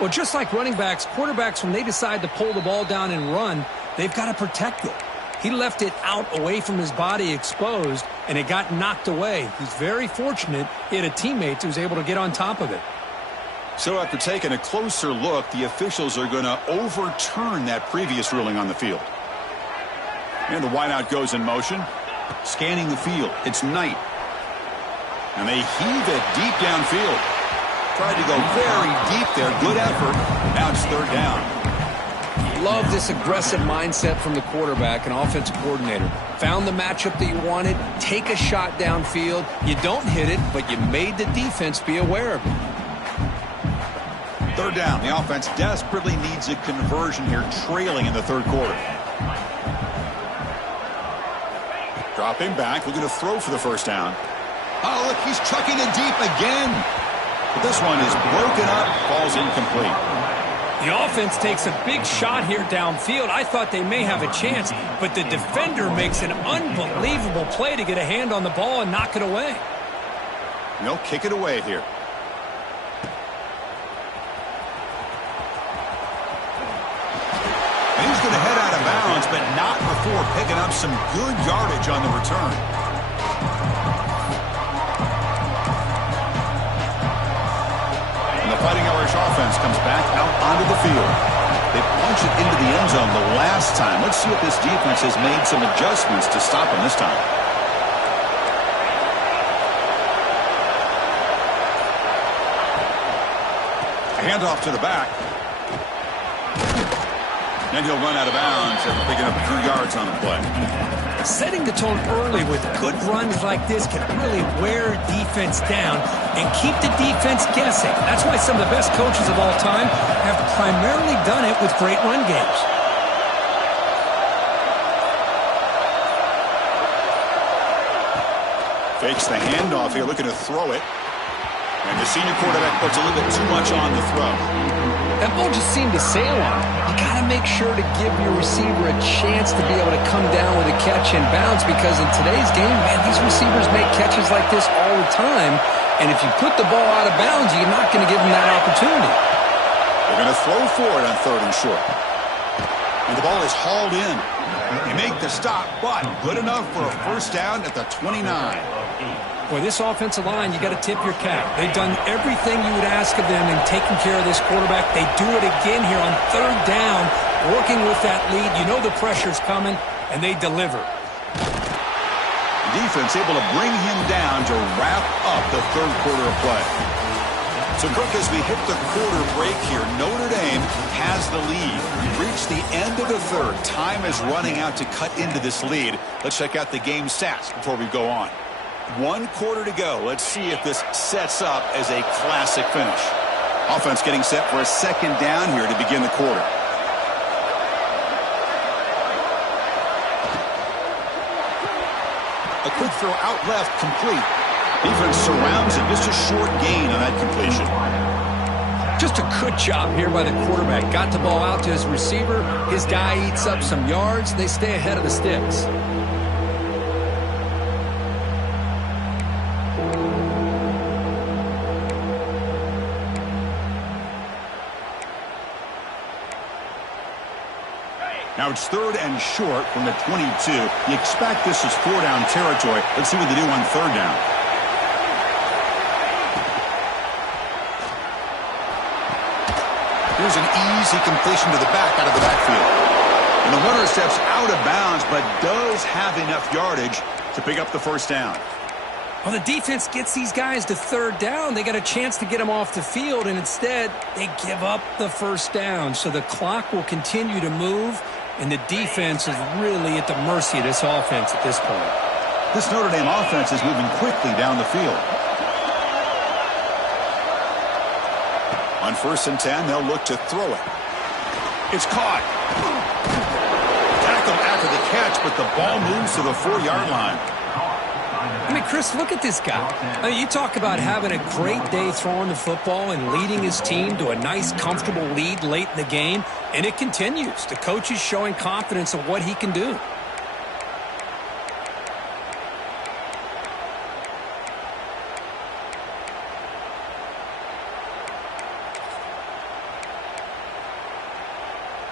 Well, just like running backs, quarterbacks, when they decide to pull the ball down and run, they've got to protect it. He left it out away from his body exposed, and it got knocked away. He's very fortunate he had a teammate who was able to get on top of it. So after taking a closer look, the officials are going to overturn that previous ruling on the field. And the wideout goes in motion. Scanning the field. It's Knight. And they heave it deep downfield. Tried to go very deep there. Good effort. Now it's 3rd down. Love this aggressive mindset from the quarterback and offensive coordinator. Found the matchup that you wanted. Take a shot downfield. You don't hit it, but you made the defense be aware of it. 3rd down. The offense desperately needs a conversion here, trailing in the 3rd quarter. Dropping back, looking to throw for the 1st down. Oh, look, he's chucking it deep again. But this one is broken up, falls incomplete. The offense takes a big shot here downfield. I thought they may have a chance, but the defender makes an unbelievable play to get a hand on the ball and knock it away. And they'll kick it away here. And he's going to head out of bounds, but not before picking up some good yardage on the return. Fighting Irish offense comes back out onto the field. They punch it into the end zone the last time. Let's see if this defense has made some adjustments to stop them this time. A handoff to the back. And he'll run out of bounds after picking up a few yards on the play. Setting the tone early with good runs like this can really wear defense down and keep the defense guessing. That's why some of the best coaches of all time have primarily done it with great run games. Fakes the handoff here, looking to throw it. And the senior quarterback puts a little bit too much on the throw. That ball just seemed to sail on. You got to make sure to give your receiver a chance to be able to come down with a catch and bounce, because in today's game, man, these receivers make catches like this all the time. And if you put the ball out of bounds, you're not going to give them that opportunity. They're going to throw for it on 3rd and short. And And the ball is hauled in. They make the stop, but good enough for a first down at the 29. Boy, this offensive line, you got to tip your cap. They've done everything you would ask of them in taking care of this quarterback. They do it again here on third down, working with that lead. You know the pressure's coming, and they deliver. Defense able to bring him down to wrap up the third quarter of play. So, Kirk, as we hit the quarter break here, Notre Dame has the lead. We've reached the end of the third. Time is running out to cut into this lead. Let's check out the game stats before we go on. 1 quarter to go. Let's see if this sets up as a classic finish. Offense getting set for a second down here to begin the quarter. A quick throw out left, complete. Defense surrounds him. Just a short gain on that completion. Just a good job here by the quarterback. Got the ball out to his receiver. His guy eats up some yards. They stay ahead of the sticks. Now it's third and short from the 22. You expect this is 4-down territory. Let's see what they do on third down. Here's an easy completion to the back out of the backfield. And the runner steps out of bounds, but does have enough yardage to pick up the first down. Well, the defense gets these guys to third down. They got a chance to get them off the field, and instead they give up the first down. So the clock will continue to move, and the defense is really at the mercy of this offense at this point. This Notre Dame offense is moving quickly down the field. On 1st and 10, they'll look to throw it. It's caught. Tackled after the catch, but the ball moves to the 4-yard line. I mean, Chris, look at this guy. I mean, you talk about having a great day throwing the football and leading his team to a nice, comfortable lead late in the game, and it continues. The coach is showing confidence of what he can do.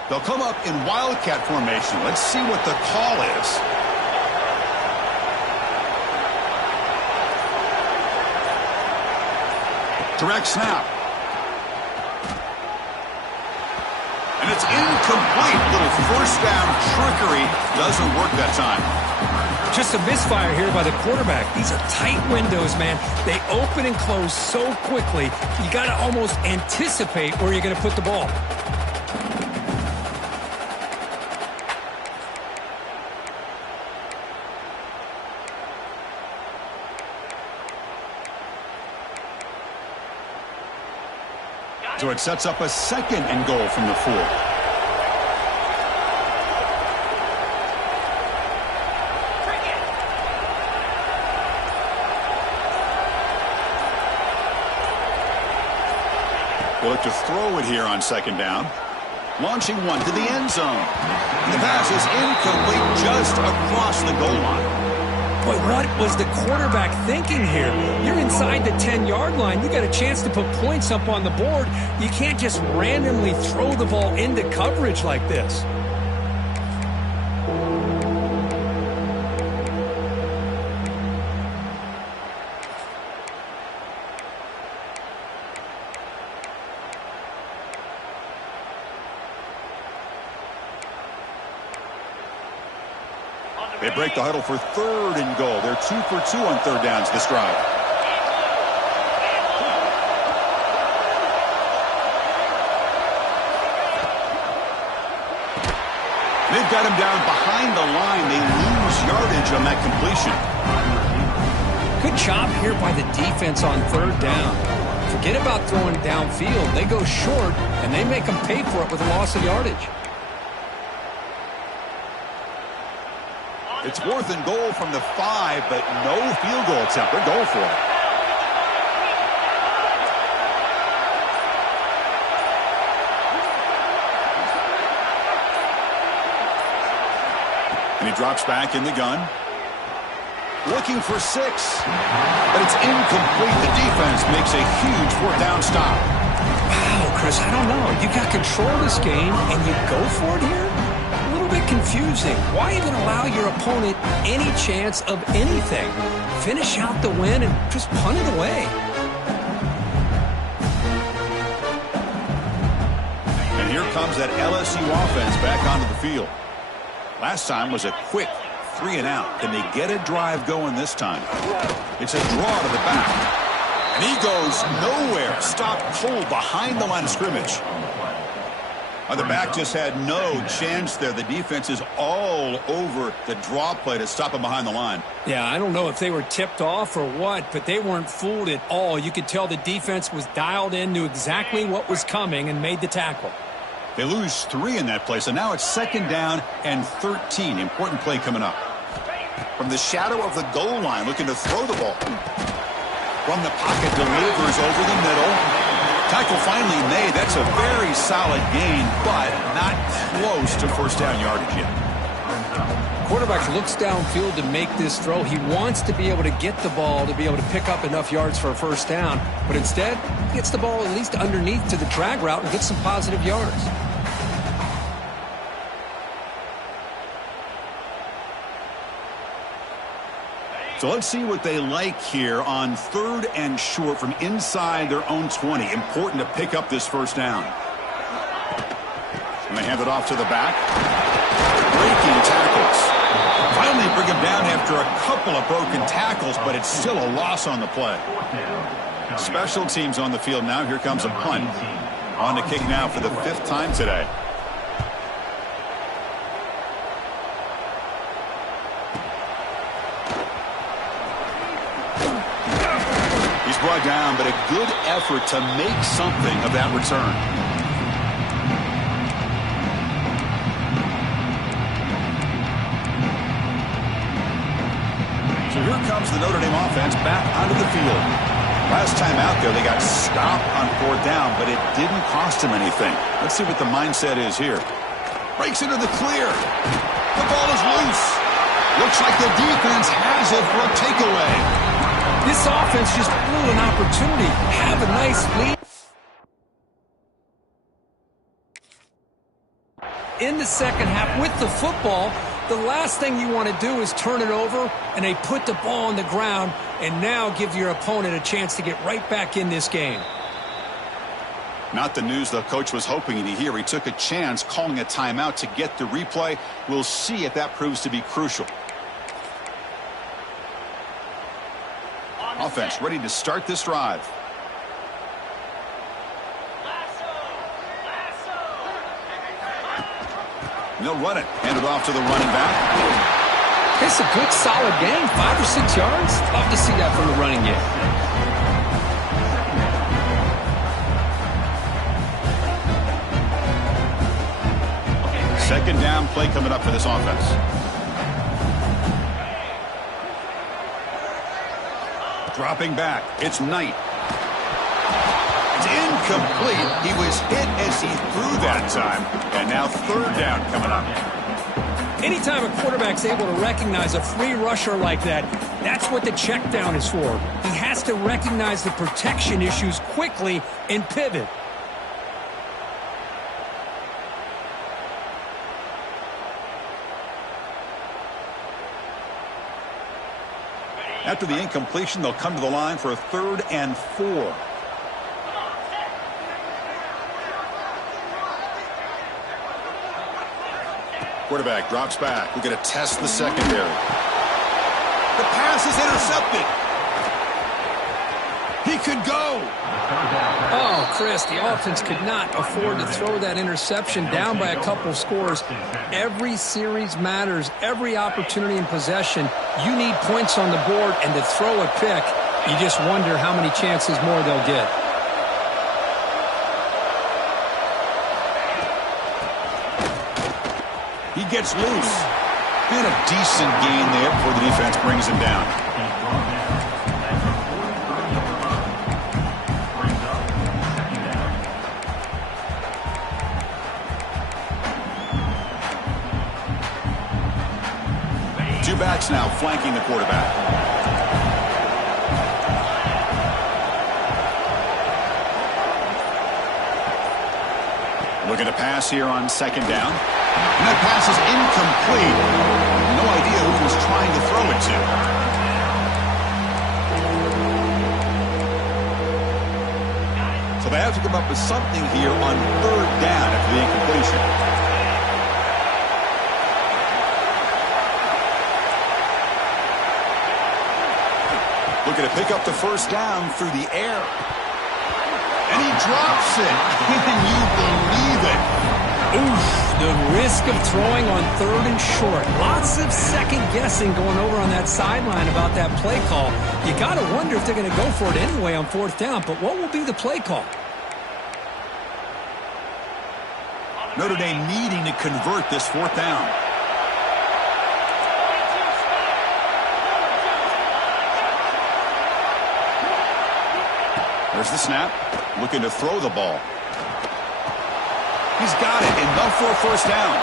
They'll come up in Wildcat formation. Let's see what the call is. Direct snap. And it's incomplete. Little first down trickery. Doesn't work that time. Just a misfire here by the quarterback. These are tight windows, man. They open and close so quickly. You got to almost anticipate where you're going to put the ball. So it sets up a second and goal from the 4. They look to throw it here on second down. Launching one to the end zone. And the pass is incomplete just across the goal line. Boy, what was the quarterback thinking here? You're inside the 10-yard line. You got a chance to put points up on the board. You can't just randomly throw the ball into coverage like this. They break the huddle for third and goal. They're 2 for 2 on third downs this drive. They've got him down behind the line. They lose yardage on that completion. Good job here by the defense on third down. Forget about throwing downfield. They go short, and they make them pay for it with a loss of yardage. It's 4th and goal from the 5, but no field goal attempt. They're going for it. And he drops back in the gun. Looking for 6. But it's incomplete. The defense makes a huge 4th down stop. Wow, Chris, I don't know. You got control of this game, and you go for it here? confusing. Why even allow your opponent any chance of anything? Finish out the win and just punt it away. And here comes that LSU offense back onto the field. Last time was a quick 3 and out. Can they get a drive going this time? It's a draw to the back. And he goes nowhere. Stopped cold behind the line of scrimmage. The back just had no chance there. The defense is all over the draw play to stop him behind the line. Yeah, I don't know if they were tipped off or what, but they weren't fooled at all. You could tell the defense was dialed in, knew exactly what was coming, and made the tackle. They lose 3 in that play, so now it's 2nd down and 13. Important play coming up. From the shadow of the goal line, looking to throw the ball. From the pocket, delivers over the middle. Tackle finally made. That's a very solid gain, but not close to first down yardage yet. Quarterback looks downfield to make this throw. He wants to be able to get the ball to be able to pick up enough yards for a first down, but instead, he gets the ball at least underneath to the drag route and gets some positive yards. So let's see what they like here on 3rd and short from inside their own 20. Important to pick up this first down. And they hand it off to the back. Breaking tackles. Finally bring him down after a couple of broken tackles, but it's still a loss on the play. Special teams on the field now. Here comes a punt. On the kick now for the 5th time today. Brought down, but a good effort to make something of that return. So here comes the Notre Dame offense back onto the field. Last time out there, they got stopped on 4th down, but it didn't cost them anything. Let's see what the mindset is here. Breaks into the clear. The ball is loose. Looks like the defense has it for a takeaway. This offense just blew an opportunity. Have a nice lead. In the second half with the football, the last thing you want to do is turn it over, and they put the ball on the ground and now give your opponent a chance to get right back in this game. Not the news the coach was hoping to hear. He took a chance calling a timeout to get the replay. We'll see if that proves to be crucial. Offense ready to start this drive. And they'll run it. Hand it off to the running back. It's a good, solid game. 5 or 6 yards. Love to see that from the running game. Second down play coming up for this offense. Dropping back. It's Knight. It's incomplete. He was hit as he threw that time. And now 3rd down coming up. Anytime a quarterback's able to recognize a free rusher like that, that's what the check down is for. He has to recognize the protection issues quickly and pivot. After the incompletion, they'll come to the line for a 3rd and 4. Quarterback drops back. We're going to test the secondary. The pass is intercepted. He could go. Oh, Chris, the offense could not afford to throw that interception down by a couple scores. Every series matters. Every opportunity in possession. You need points on the board, and to throw a pick, you just wonder how many chances more they'll get. He gets loose. And a decent gain there before the defense brings him down. Two backs now flanking the quarterback. Looking to pass here on 2nd down. And that pass is incomplete. No idea who he was trying to throw it to. So they have to come up with something here on third down after the incompletion. Looking to pick up the first down through the air. And he drops it. Can you believe it? Oof, the risk of throwing on third and short. Lots of second guessing going over on that sideline about that play call. You got to wonder if they're going to go for it anyway on fourth down, but what will be the play call? Notre Dame needing to convert this fourth down. There's the snap. Looking to throw the ball. He's got it. Enough for a first down.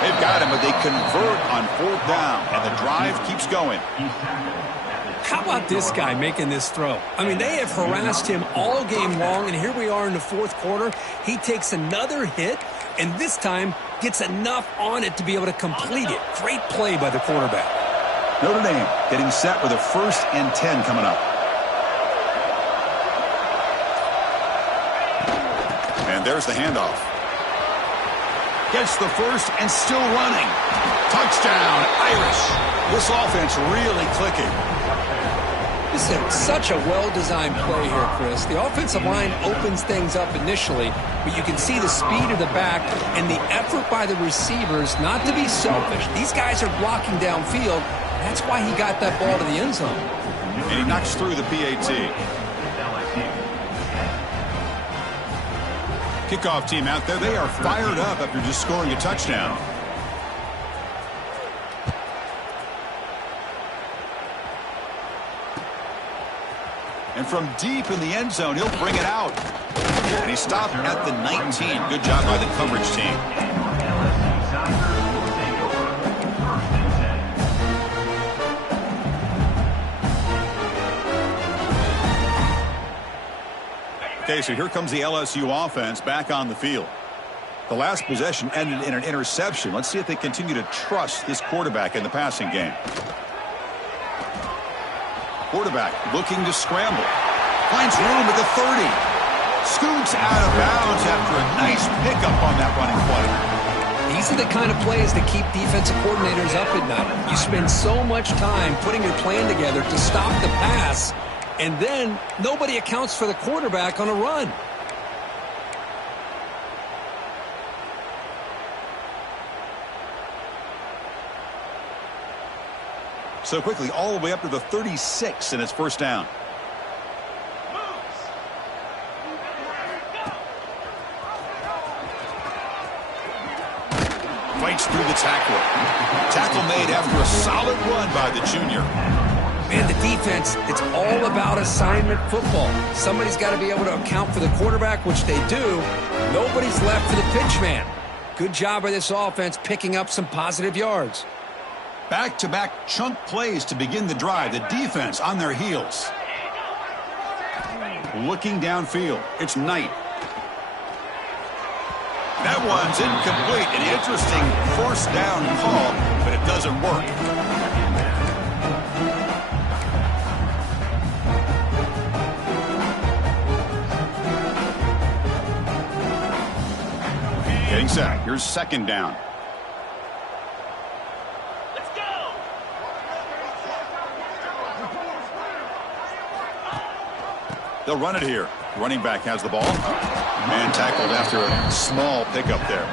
They've got him, but they convert on fourth down, and the drive keeps going. How about this guy making this throw? I mean, they have harassed him all game long, and here we are in the fourth quarter. He takes another hit, and this time gets enough on it to be able to complete it. Great play by the quarterback. Notre Dame getting set with a 1st and 10 coming up. And there's the handoff. Gets the first and still running. Touchdown, Irish. This offense really clicking. This is such a well-designed play here, Chris. The offensive line opens things up initially, but you can see the speed of the back and the effort by the receivers not to be selfish. These guys are blocking downfield. That's why he got that ball to the end zone. And he knocks through the PAT. Kickoff team out there. They are fired up after just scoring a touchdown. And from deep in the end zone, he'll bring it out. And he stopped at the 19. Good job by the coverage team. Okay, so here comes the LSU offense back on the field. The last possession ended in an interception. Let's see if they continue to trust this quarterback in the passing game. Quarterback looking to scramble. Finds room at the 30. Scoots out of bounds after a nice pickup on that running play. These are the kind of plays that keep defensive coordinators up at night. You spend so much time putting your plan together to stop the pass, and then nobody accounts for the quarterback on a run. So quickly, all the way up to the 36, and it's first down. Fights through the tackle. Tackle made after a solid run by the junior. Man, the defense, it's all about assignment football. Somebody's got to be able to account for the quarterback, which they do. Nobody's left for the pitch man. Good job by this offense picking up some positive yards. Back-to-back chunk plays to begin the drive. The defense on their heels. Looking downfield. It's Knight. That one's incomplete. An interesting first down call, but it doesn't work. Getting set. Here's second down. They'll run it here. Running back has the ball. Man tackled after a small pickup there.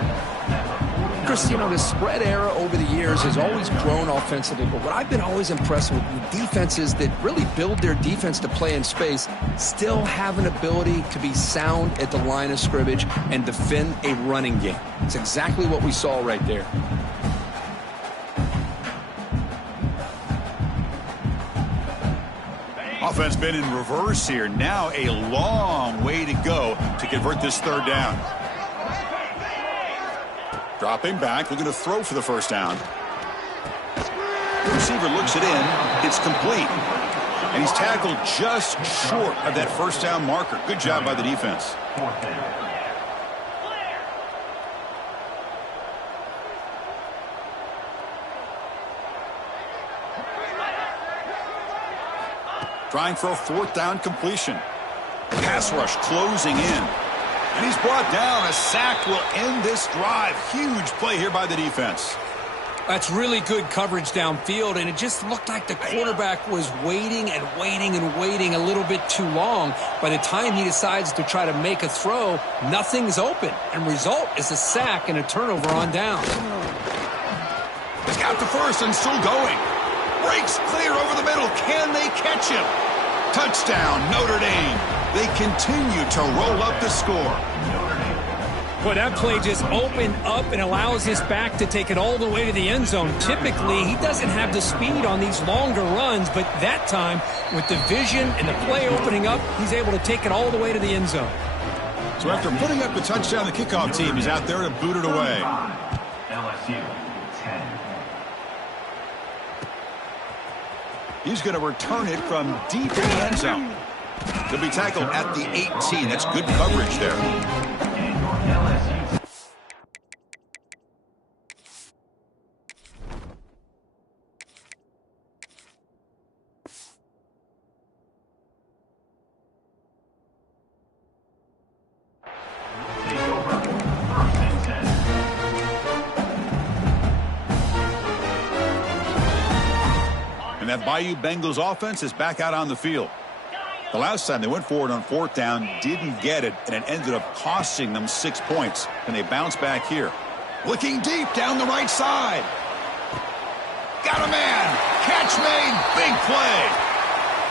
Chris, you know, the spread era over the years has always grown offensively, but what I've been always impressed with the defenses that really build their defense to play in space still have an ability to be sound at the line of scrimmage and defend a running game. It's exactly what we saw right there. Offense been in reverse here. Now a long way to go to convert this third down. Dropping back, looking to throw for the first down. The receiver looks it in. It's complete. And he's tackled just short of that first down marker. Good job by the defense. Trying for a fourth down completion. Pass rush closing in. And he's brought down. A sack will end this drive. Huge play here by the defense. That's really good coverage downfield, and it just looked like the quarterback was waiting and waiting and waiting a little bit too long. By the time he decides to try to make a throw, nothing's open, and result is a sack and a turnover on down. He's got the first and still going. Breaks clear over the middle. Can they catch him? Touchdown, Notre Dame. They continue to roll up the score. Boy, that play just opened up and allows his back to take it all the way to the end zone. Typically, he doesn't have the speed on these longer runs, but that time, with the vision and the play opening up, he's able to take it all the way to the end zone. So after putting up the touchdown, the kickoff team is out there to boot it away. LSU 10. He's going to return it from deep in the end zone. He'll be tackled at the 18. That's good coverage there. And that Bayou Bengals offense is back out on the field. The last time they went forward on fourth down, didn't get it, and it ended up costing them 6 points. And they bounce back here. Looking deep down the right side. Got a man. Catch made. Big play.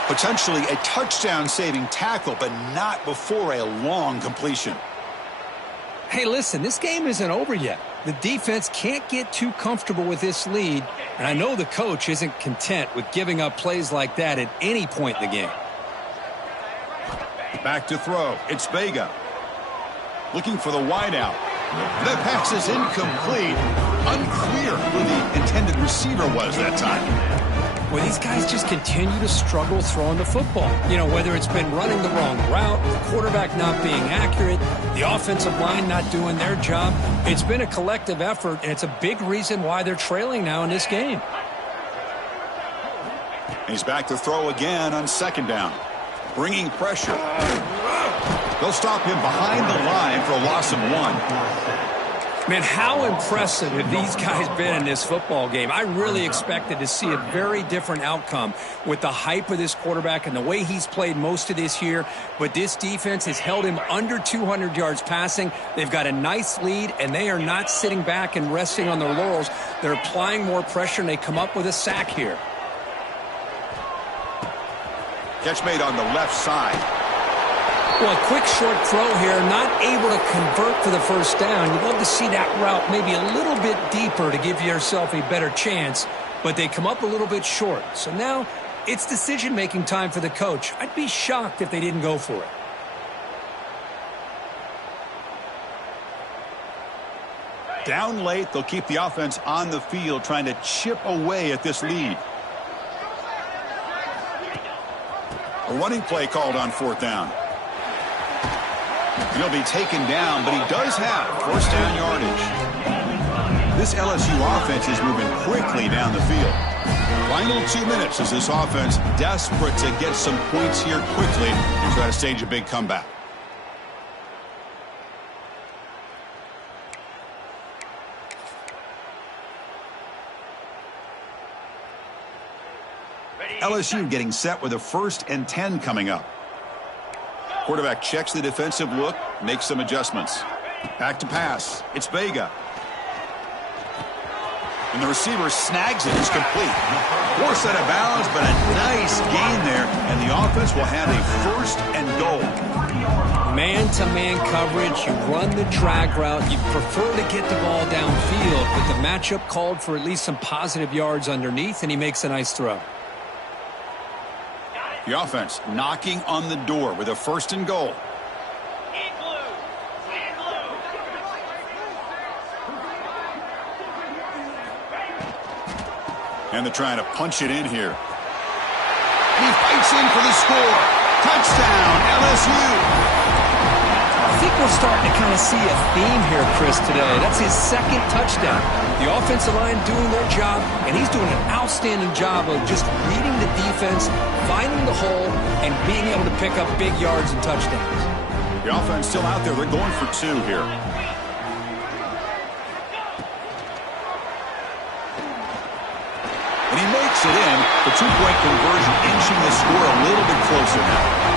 Potentially a touchdown-saving tackle, but not before a long completion. Hey, listen, this game isn't over yet. The defense can't get too comfortable with this lead, and I know the coach isn't content with giving up plays like that at any point in the game. Back to throw. It's Vega. Looking for the wideout. That pass is incomplete. Unclear who the intended receiver was that time. Well, these guys just continue to struggle throwing the football. You know, whether it's been running the wrong route, the quarterback not being accurate, the offensive line not doing their job. It's been a collective effort, and it's a big reason why they're trailing now in this game. He's back to throw again on second down. Bringing pressure. They'll stop him behind the line for a loss of 1. Man, how impressive have these guys been in this football game? I really expected to see a very different outcome with the hype of this quarterback and the way he's played most of this year. But this defense has held him under 200 yards passing. They've got a nice lead, and they are not sitting back and resting on their laurels. They're applying more pressure, and they come up with a sack here. Catch made on the left side. Well, a quick short throw here, not able to convert for the first down. You'd love to see that route maybe a little bit deeper to give yourself a better chance, but they come up a little bit short. So now it's decision-making time for the coach. I'd be shocked if they didn't go for it. Down late, they'll keep the offense on the field trying to chip away at this lead. A running play called on fourth down. And he'll be taken down, but he does have first down yardage. This LSU offense is moving quickly down the field. Final 2 minutes as this offense desperate to get some points here quickly and try to stage a big comeback. LSU getting set with a 1st and 10 coming up. Quarterback checks the defensive look, makes some adjustments. Back to pass. It's Vega. And the receiver snags it. It's complete. Forced out of bounds, but a nice gain there. And the offense will have a 1st and goal. Man-to-man coverage, you run the drag route, you prefer to get the ball downfield, but the matchup called for at least some positive yards underneath, and he makes a nice throw. The offense knocking on the door with a 1st and goal. And they're trying to punch it in here. He fights in for the score. Touchdown, LSU. think we're starting to kind of see a theme here, Chris, today. That's his second touchdown. The offensive line doing their job, and he's doing an outstanding job of just reading the defense, finding the hole, and being able to pick up big yards and touchdowns. The offense still out there. They're going for two here. And he makes it in. The two-point conversion inching the score a little bit closer now.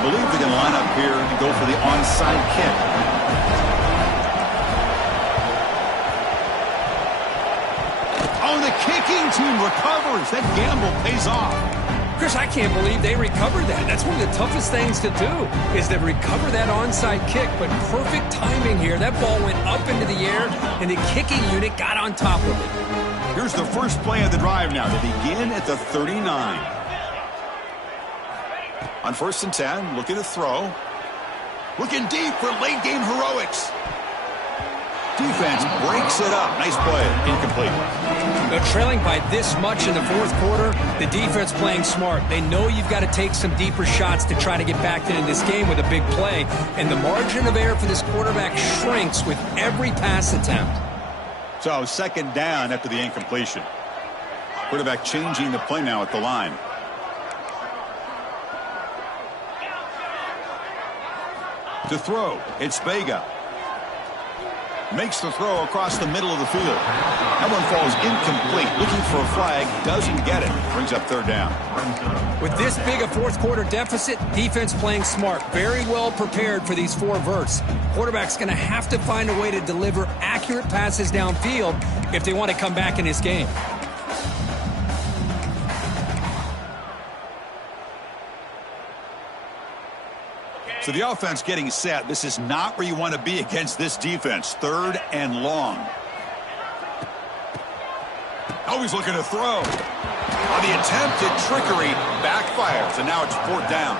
I believe they're going to line up here and go for the onside kick. Oh, the kicking team recovers. That gamble pays off. Chris, I can't believe they recovered that. That's one of the toughest things to do, is to recover that onside kick. But perfect timing here. That ball went up into the air, and the kicking unit got on top of it. Here's the first play of the drive now. They begin at the 39. On 1st and 10, looking to throw. Looking deep for late-game heroics. Defense breaks it up. Nice play. Incomplete. They're trailing by this much in the fourth quarter. The defense playing smart. They know you've got to take some deeper shots to try to get back into this game with a big play. And the margin of error for this quarterback shrinks with every pass attempt. So 2nd down after the incompletion. Quarterback changing the play now at the line. To throw, it's Vega. Makes the throw across the middle of the field. That one falls incomplete. Looking for a flag. Doesn't get it. Brings up 3rd down. With this big a fourth quarter deficit, defense playing smart. Very well prepared for these 4 verts. Quarterback's going to have to find a way to deliver accurate passes downfield if they want to come back in this game. So the offense getting set. This is not where you want to be against this defense. 3rd and long. Always looking to throw. The attempted trickery backfires, and now it's 4th down.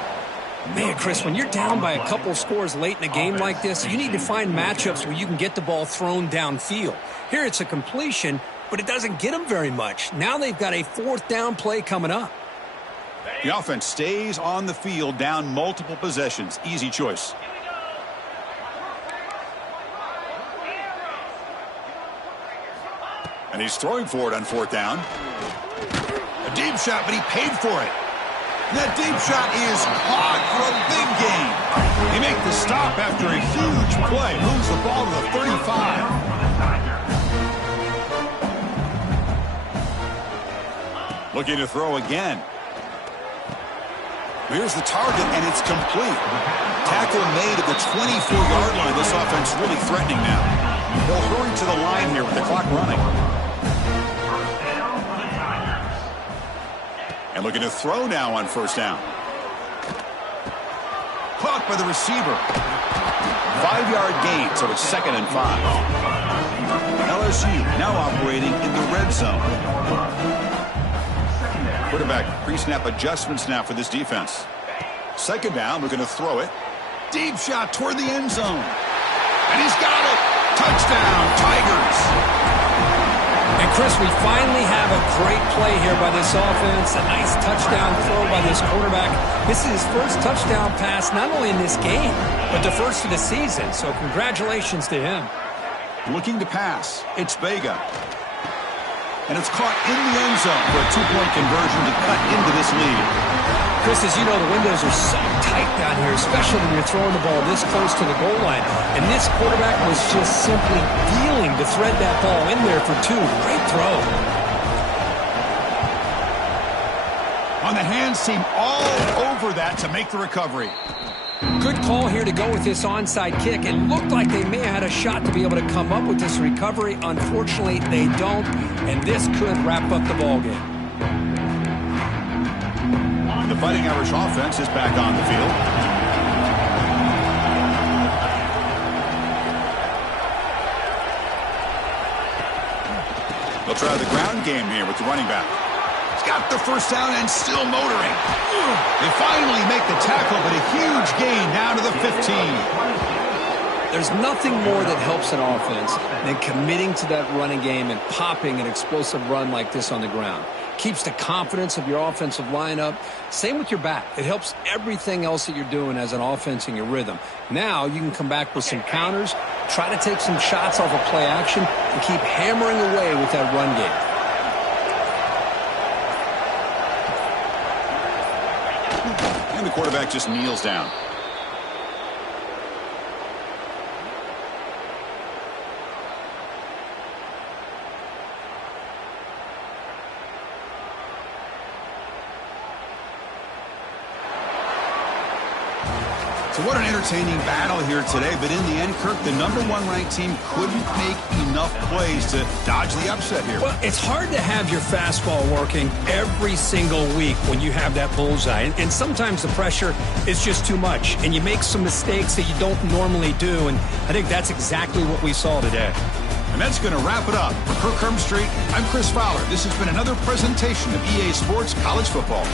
Man, Chris, when you're down by a couple scores late in a game like this, you need to find matchups where you can get the ball thrown downfield. Here it's a completion, but it doesn't get them very much. Now they've got a 4th down play coming up. The offense stays on the field, down multiple possessions. Easy choice. And he's throwing for it on 4th down. A deep shot, but he paid for it. That deep shot is caught for a big gain. They make the stop after a huge play. Moves the ball to the 35. Looking to throw again. Here's the target, and it's complete. Tackle made at the 24-yard line. This offense really threatening now. They'll hurry to the line here with the clock running. And looking to throw now on 1st down. Caught by the receiver. 5-yard gain, so it's 2nd and 5. LSU now operating in the red zone. Quarterback pre-snap adjustments now for this defense. 2nd down, we're going to throw it. Deep shot toward the end zone. And he's got it. Touchdown, Tigers. And Chris, we finally have a great play here by this offense. A nice touchdown throw by this quarterback. This is his first touchdown pass, not only in this game, but the first of the season. So congratulations to him. Looking to pass. It's Vega. And it's caught in the end zone for a 2-point conversion to cut into this lead. Chris, as you know, the windows are so tight down here, especially when you're throwing the ball this close to the goal line. And this quarterback was just simply dealing to thread that ball in there for 2. Great throw. On the hands team all over that to make the recovery. Good call here to go with this onside kick. It looked like they may have had a shot to be able to come up with this recovery. Unfortunately, they don't, and this could wrap up the ballgame. The Fighting Irish offense is back on the field. They'll try the ground game here with the running back. He's got the 1st down and still motoring. They finally make the tackle, but a huge gain down to the 15. There's nothing more that helps an offense than committing to that running game and popping an explosive run like this on the ground. keeps the confidence of your offensive lineup. Same with your back. It helps everything else that you're doing as an offense in your rhythm. Now you can come back with some counters, try to take some shots off of play action, and keep hammering away with that run game. And the quarterback just kneels down. So what an entertaining battle here today, but in the end, Kirk, the #1 ranked team couldn't make enough plays to dodge the upset here. Well, it's hard to have your fastball working every single week when you have that bullseye, and sometimes the pressure is just too much, and you make some mistakes that you don't normally do, and I think that's exactly what we saw today. And that's going to wrap it up. For Kirk Herbstreit, I'm Chris Fowler. This has been another presentation of EA Sports College Football.